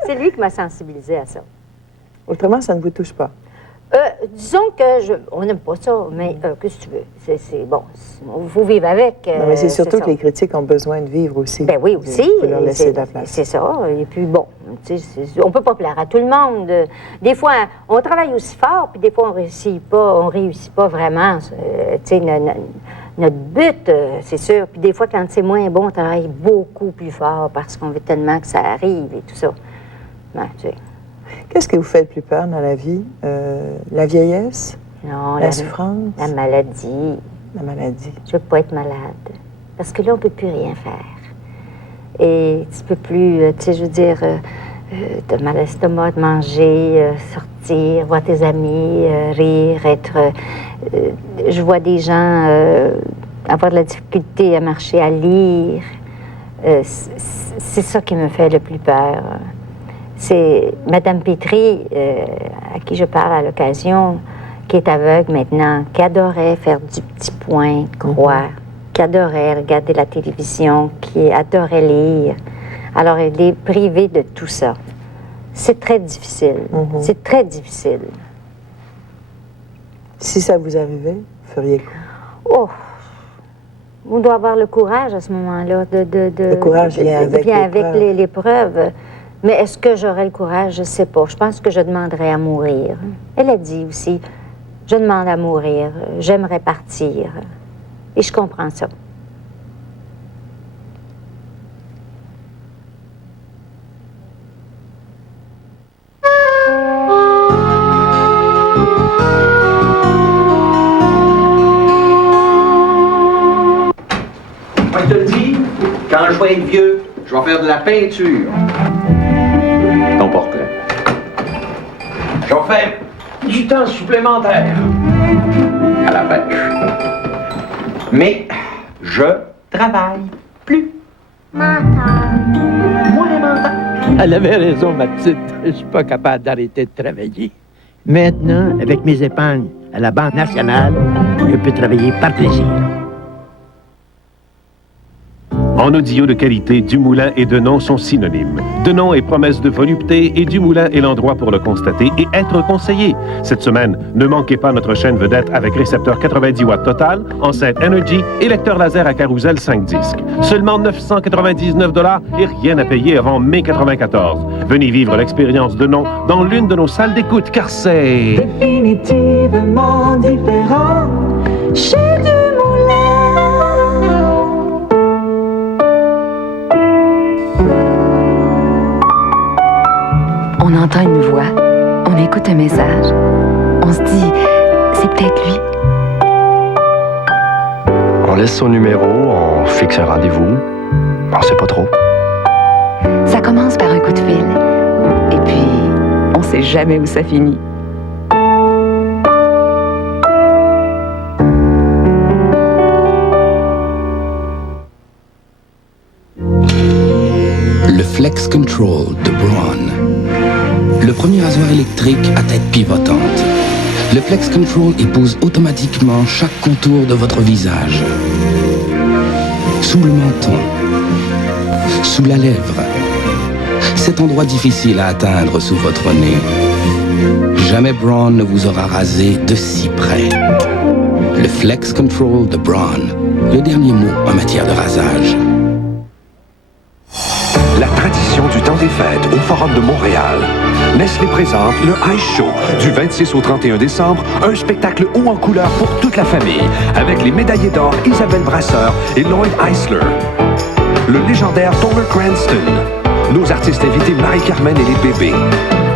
C'est lui qui m'a sensibilisée à ça. Autrement, ça ne vous touche pas? Disons que on n'aime pas ça, mais qu'est-ce que tu veux? C'est bon, il faut vivre avec. Non, mais c'est surtout que les critiques ont besoin de vivre aussi. Ben oui, aussi. Il faut leur laisser de la place. C'est ça. Et puis bon, on peut pas plaire à tout le monde. Des fois, on travaille aussi fort, puis des fois, on réussit pas vraiment. Tu sais, notre but, c'est sûr. Puis des fois, quand c'est moins bon, on travaille beaucoup plus fort parce qu'on veut tellement que ça arrive et tout ça. Ben, tu sais. Qu'est-ce qui vous fait le plus peur dans la vie? La vieillesse? Non, la souffrance? La maladie. La maladie. Je veux pas être malade. Parce que là, on peut plus rien faire. Et tu peux plus, tu sais, je veux dire, t'as mal à l'estomac, de manger, sortir, voir tes amis, rire, être... je vois des gens avoir de la difficulté à marcher, à lire. C'est ça qui me fait le plus peur. C'est Mme Pétry, à qui je parle à l'occasion, qui est aveugle maintenant, qui adorait faire du petit point, croire, qui adorait regarder la télévision, qui adorait lire. Alors, elle est privée de tout ça. C'est très difficile. C'est très difficile. Si ça vous arrivait, feriez quoi? Oh! On doit avoir le courage à ce moment-là. Le courage vient avec l'épreuve. Mais est-ce que j'aurais le courage? Je ne sais pas. Je pense que je demanderais à mourir. Elle a dit aussi, je demande à mourir, j'aimerais partir. Et je comprends ça. Moi, je te le dis, quand je vais être vieux, je vais faire de la peinture. Ton portrait. Je vais faire du temps supplémentaire à la pêche. Mais je travaille plus. Elle avait raison, ma petite. Je suis pas capable d'arrêter de travailler. Maintenant, avec mes épargnes à la Banque nationale, je peux travailler par plaisir. En audio de qualité, Dumoulin et Denon sont synonymes. Denon est promesse de volupté et Dumoulin est l'endroit pour le constater et être conseillé. Cette semaine, ne manquez pas notre chaîne vedette avec récepteur 90 watts total, enceinte Energy et lecteur laser à carrousel 5 disques. Seulement 999 $ et rien à payer avant mai 94. Venez vivre l'expérience Denon dans l'une de nos salles d'écoute car c'est... Définitivement différent chez Dumoulin. On entend une voix, on écoute un message, on se dit, c'est peut-être lui. On laisse son numéro, on fixe un rendez-vous, on sait pas trop. Ça commence par un coup de fil, et puis on sait jamais où ça finit. Le Flex Control de Braun. Le premier rasoir électrique à tête pivotante. Le Flex Control épouse automatiquement chaque contour de votre visage. Sous le menton. Sous la lèvre. Cet endroit difficile à atteindre sous votre nez. Jamais Braun ne vous aura rasé de si près. Le Flex Control de Braun. Le dernier mot en matière de rasage. La tradition du temps des fêtes au Forum de Montréal. Nestlé présente le Ice Show du 26 au 31 décembre, un spectacle haut en couleur pour toute la famille, avec les médaillés d'or Isabelle Brasseur et Lloyd Eisler, le légendaire Tomer Cranston, nos artistes invités Marie-Carmen et les bébés,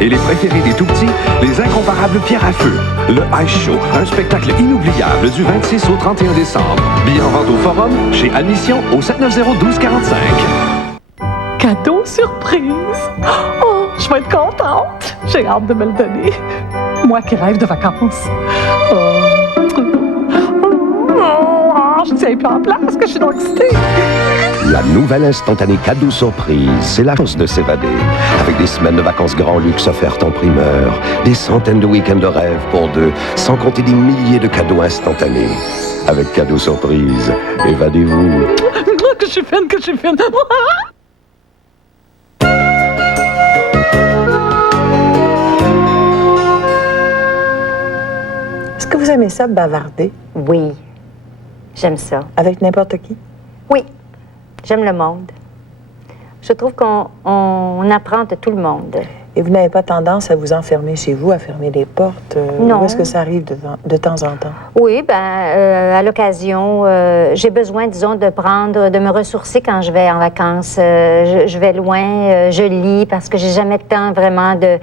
et les préférés des tout-petits, les incomparables Pierre à Feu. Le Ice Show, un spectacle inoubliable du 26 au 31 décembre. Billets en vente au Forum, chez Admission au 790-1245. Cadeau surprise! Oh, je vais être contente! J'ai hâte de me le donner. Moi qui rêve de vacances. Je tiens plus en place, que je suis donc excitée. La nouvelle instantanée cadeau surprise, c'est la chance de s'évader. Avec des semaines de vacances grand luxe offertes en primeur, des centaines de week-ends de rêve pour deux, sans compter des milliers de cadeaux instantanés. Avec cadeau surprise, évadez-vous. Que je suis fine, que je suis fine. Est-ce que vous aimez ça, bavarder? Oui, j'aime ça. Avec n'importe qui? Oui, j'aime le monde. Je trouve qu'on apprend de tout le monde. Et vous n'avez pas tendance à vous enfermer chez vous, à fermer les portes? Non. Où est-ce que ça arrive de temps en temps? Oui, à l'occasion, j'ai besoin, disons, de me ressourcer quand je vais en vacances. Je vais loin, je lis parce que j'ai jamais le temps vraiment de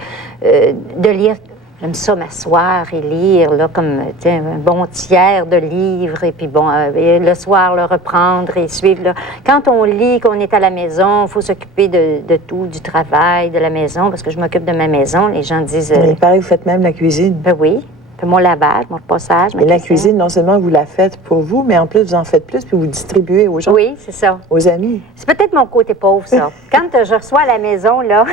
lire. J'aime ça m'asseoir et lire, là, comme un bon tiers de livres, et puis et le soir, le reprendre et suivre. Là. Quand on lit, qu'on est à la maison, il faut s'occuper de tout, du travail, de la maison, parce que je m'occupe de ma maison. Les gens disent... Il paraît que vous faites même la cuisine. Ben oui. Mon lavage, mon repassage, ma cuisine. La cuisine, non seulement vous la faites pour vous, mais en plus, vous en faites plus, puis vous distribuez aux gens. Oui, c'est ça. Aux amis. C'est peut-être mon côté pauvre, ça. Quand je reçois à la maison, là...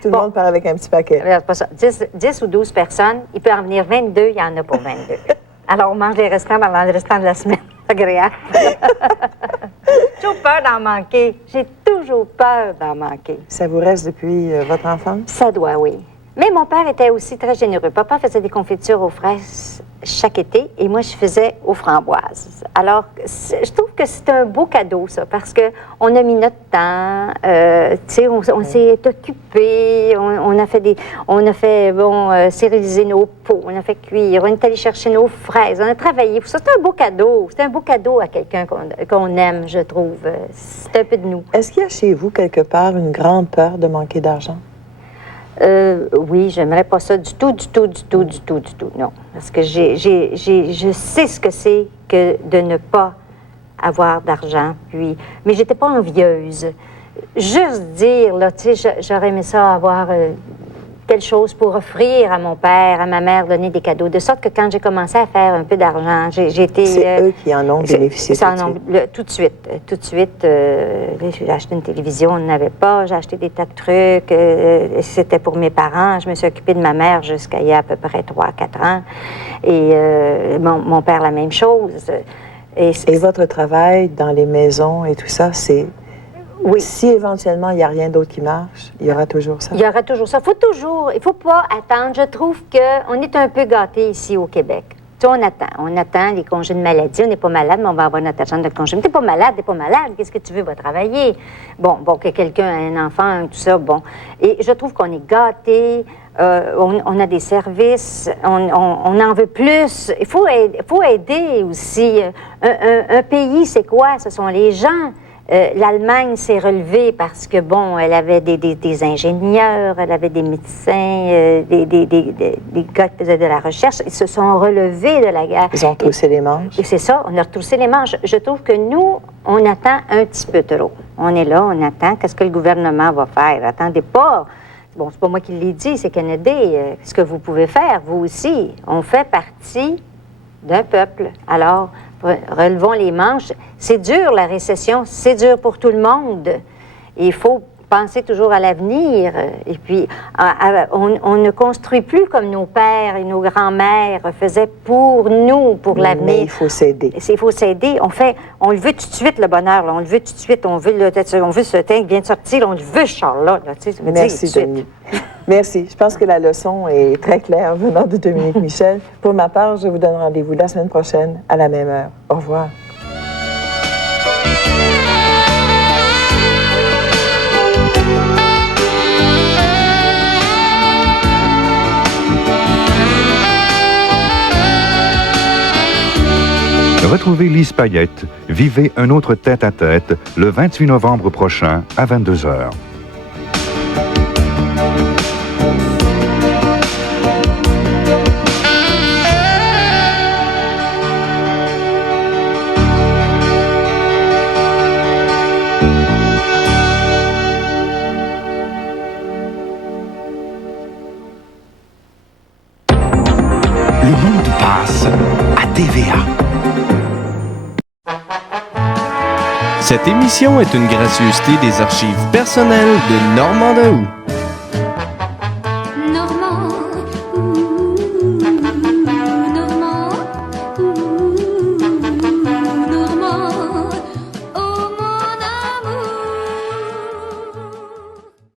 Tout le monde part avec un petit paquet. C'est pas ça. 10 ou 12 personnes, il peut en venir 22, il y en a pour 22. Alors, on mange les restants pendant le restant de la semaine. Agréable. J'ai toujours peur d'en manquer. J'ai toujours peur d'en manquer. Ça vous reste depuis votre enfance? Ça doit, oui. Mais mon père était aussi très généreux. Papa faisait des confitures aux fraises chaque été et moi, je faisais aux framboises. Alors, je trouve que c'est un beau cadeau, ça, parce qu'on a mis notre temps, tu sais, on s'est occupé, on a fait stériliser nos pots, on a fait cuire, on est allé chercher nos fraises, on a travaillé. Ça, c'est un beau cadeau. C'est un beau cadeau à quelqu'un qu'on aime, je trouve. C'est un peu de nous. Est-ce qu'il y a chez vous, quelque part, une grande peur de manquer d'argent? Oui, j'aimerais pas ça du tout, non. Parce que je sais ce que c'est que de ne pas avoir d'argent, mais j'étais pas envieuse. Juste dire, là, tu sais, j'aurais aimé ça avoir telle chose pour offrir à mon père, à ma mère, donner des cadeaux. De sorte que quand j'ai commencé à faire un peu d'argent, j'ai été... C'est eux qui en ont bénéficié tout de suite. Tout de suite, j'ai acheté une télévision, on n'en avait pas. J'ai acheté des tas de trucs. C'était pour mes parents. Je me suis occupée de ma mère jusqu'à il y a à peu près 3-4 ans. Et mon père, la même chose. Et votre travail dans les maisons et tout ça, c'est... Oui. Si éventuellement il n'y a rien d'autre qui marche, il y aura toujours ça. Il y aura toujours ça. Il ne faut pas attendre. Je trouve qu'on est un peu gâtés ici au Québec. Tu sais, on attend les congés de maladie. On n'est pas malade, mais on va avoir notre argent de congé. Mais t'es pas malade. Qu'est-ce que tu veux? Va travailler. Bon, que quelqu'un a un enfant, tout ça, bon. Et je trouve qu'on est gâtés. On a des services, on en veut plus. Il faut aider aussi. Un pays, c'est quoi? Ce sont les gens. L'Allemagne s'est relevée parce que, bon, elle avait des ingénieurs, elle avait des médecins, des gars qui faisaient de la recherche. Ils se sont relevés de la guerre. Ils ont troussé les manches. Et c'est ça, on a retroussé les manches. Je trouve que nous, on attend un petit peu trop. On est là, on attend. Qu'est-ce que le gouvernement va faire? Attendez pas. Bon, c'est pas moi qui l'ai dit, c'est Kennedy. Ce que vous pouvez faire, vous aussi. On fait partie d'un peuple. Alors, relevons les manches. C'est dur, la récession. C'est dur pour tout le monde. Et il faut penser toujours à l'avenir. Et puis, on ne construit plus comme nos pères et nos grands-mères faisaient pour nous, pour l'avenir. Mais il faut s'aider. Il faut s'aider. On le veut tout de suite, le bonheur. Là. On le veut tout de suite. On veut ce teint qui vient de sortir. Là. On le veut, Charles-là. Merci, Dominique. Merci. Je pense que la leçon est très claire venant de Dominique Michel. Pour ma part, je vous donne rendez-vous la semaine prochaine à la même heure. Au revoir. Retrouvez Lise Payette, vivez un autre tête-à-tête le 28 novembre prochain à 22h. Le monde passe à TVA. Cette émission est une gracieuseté des archives personnelles de Normand Daou.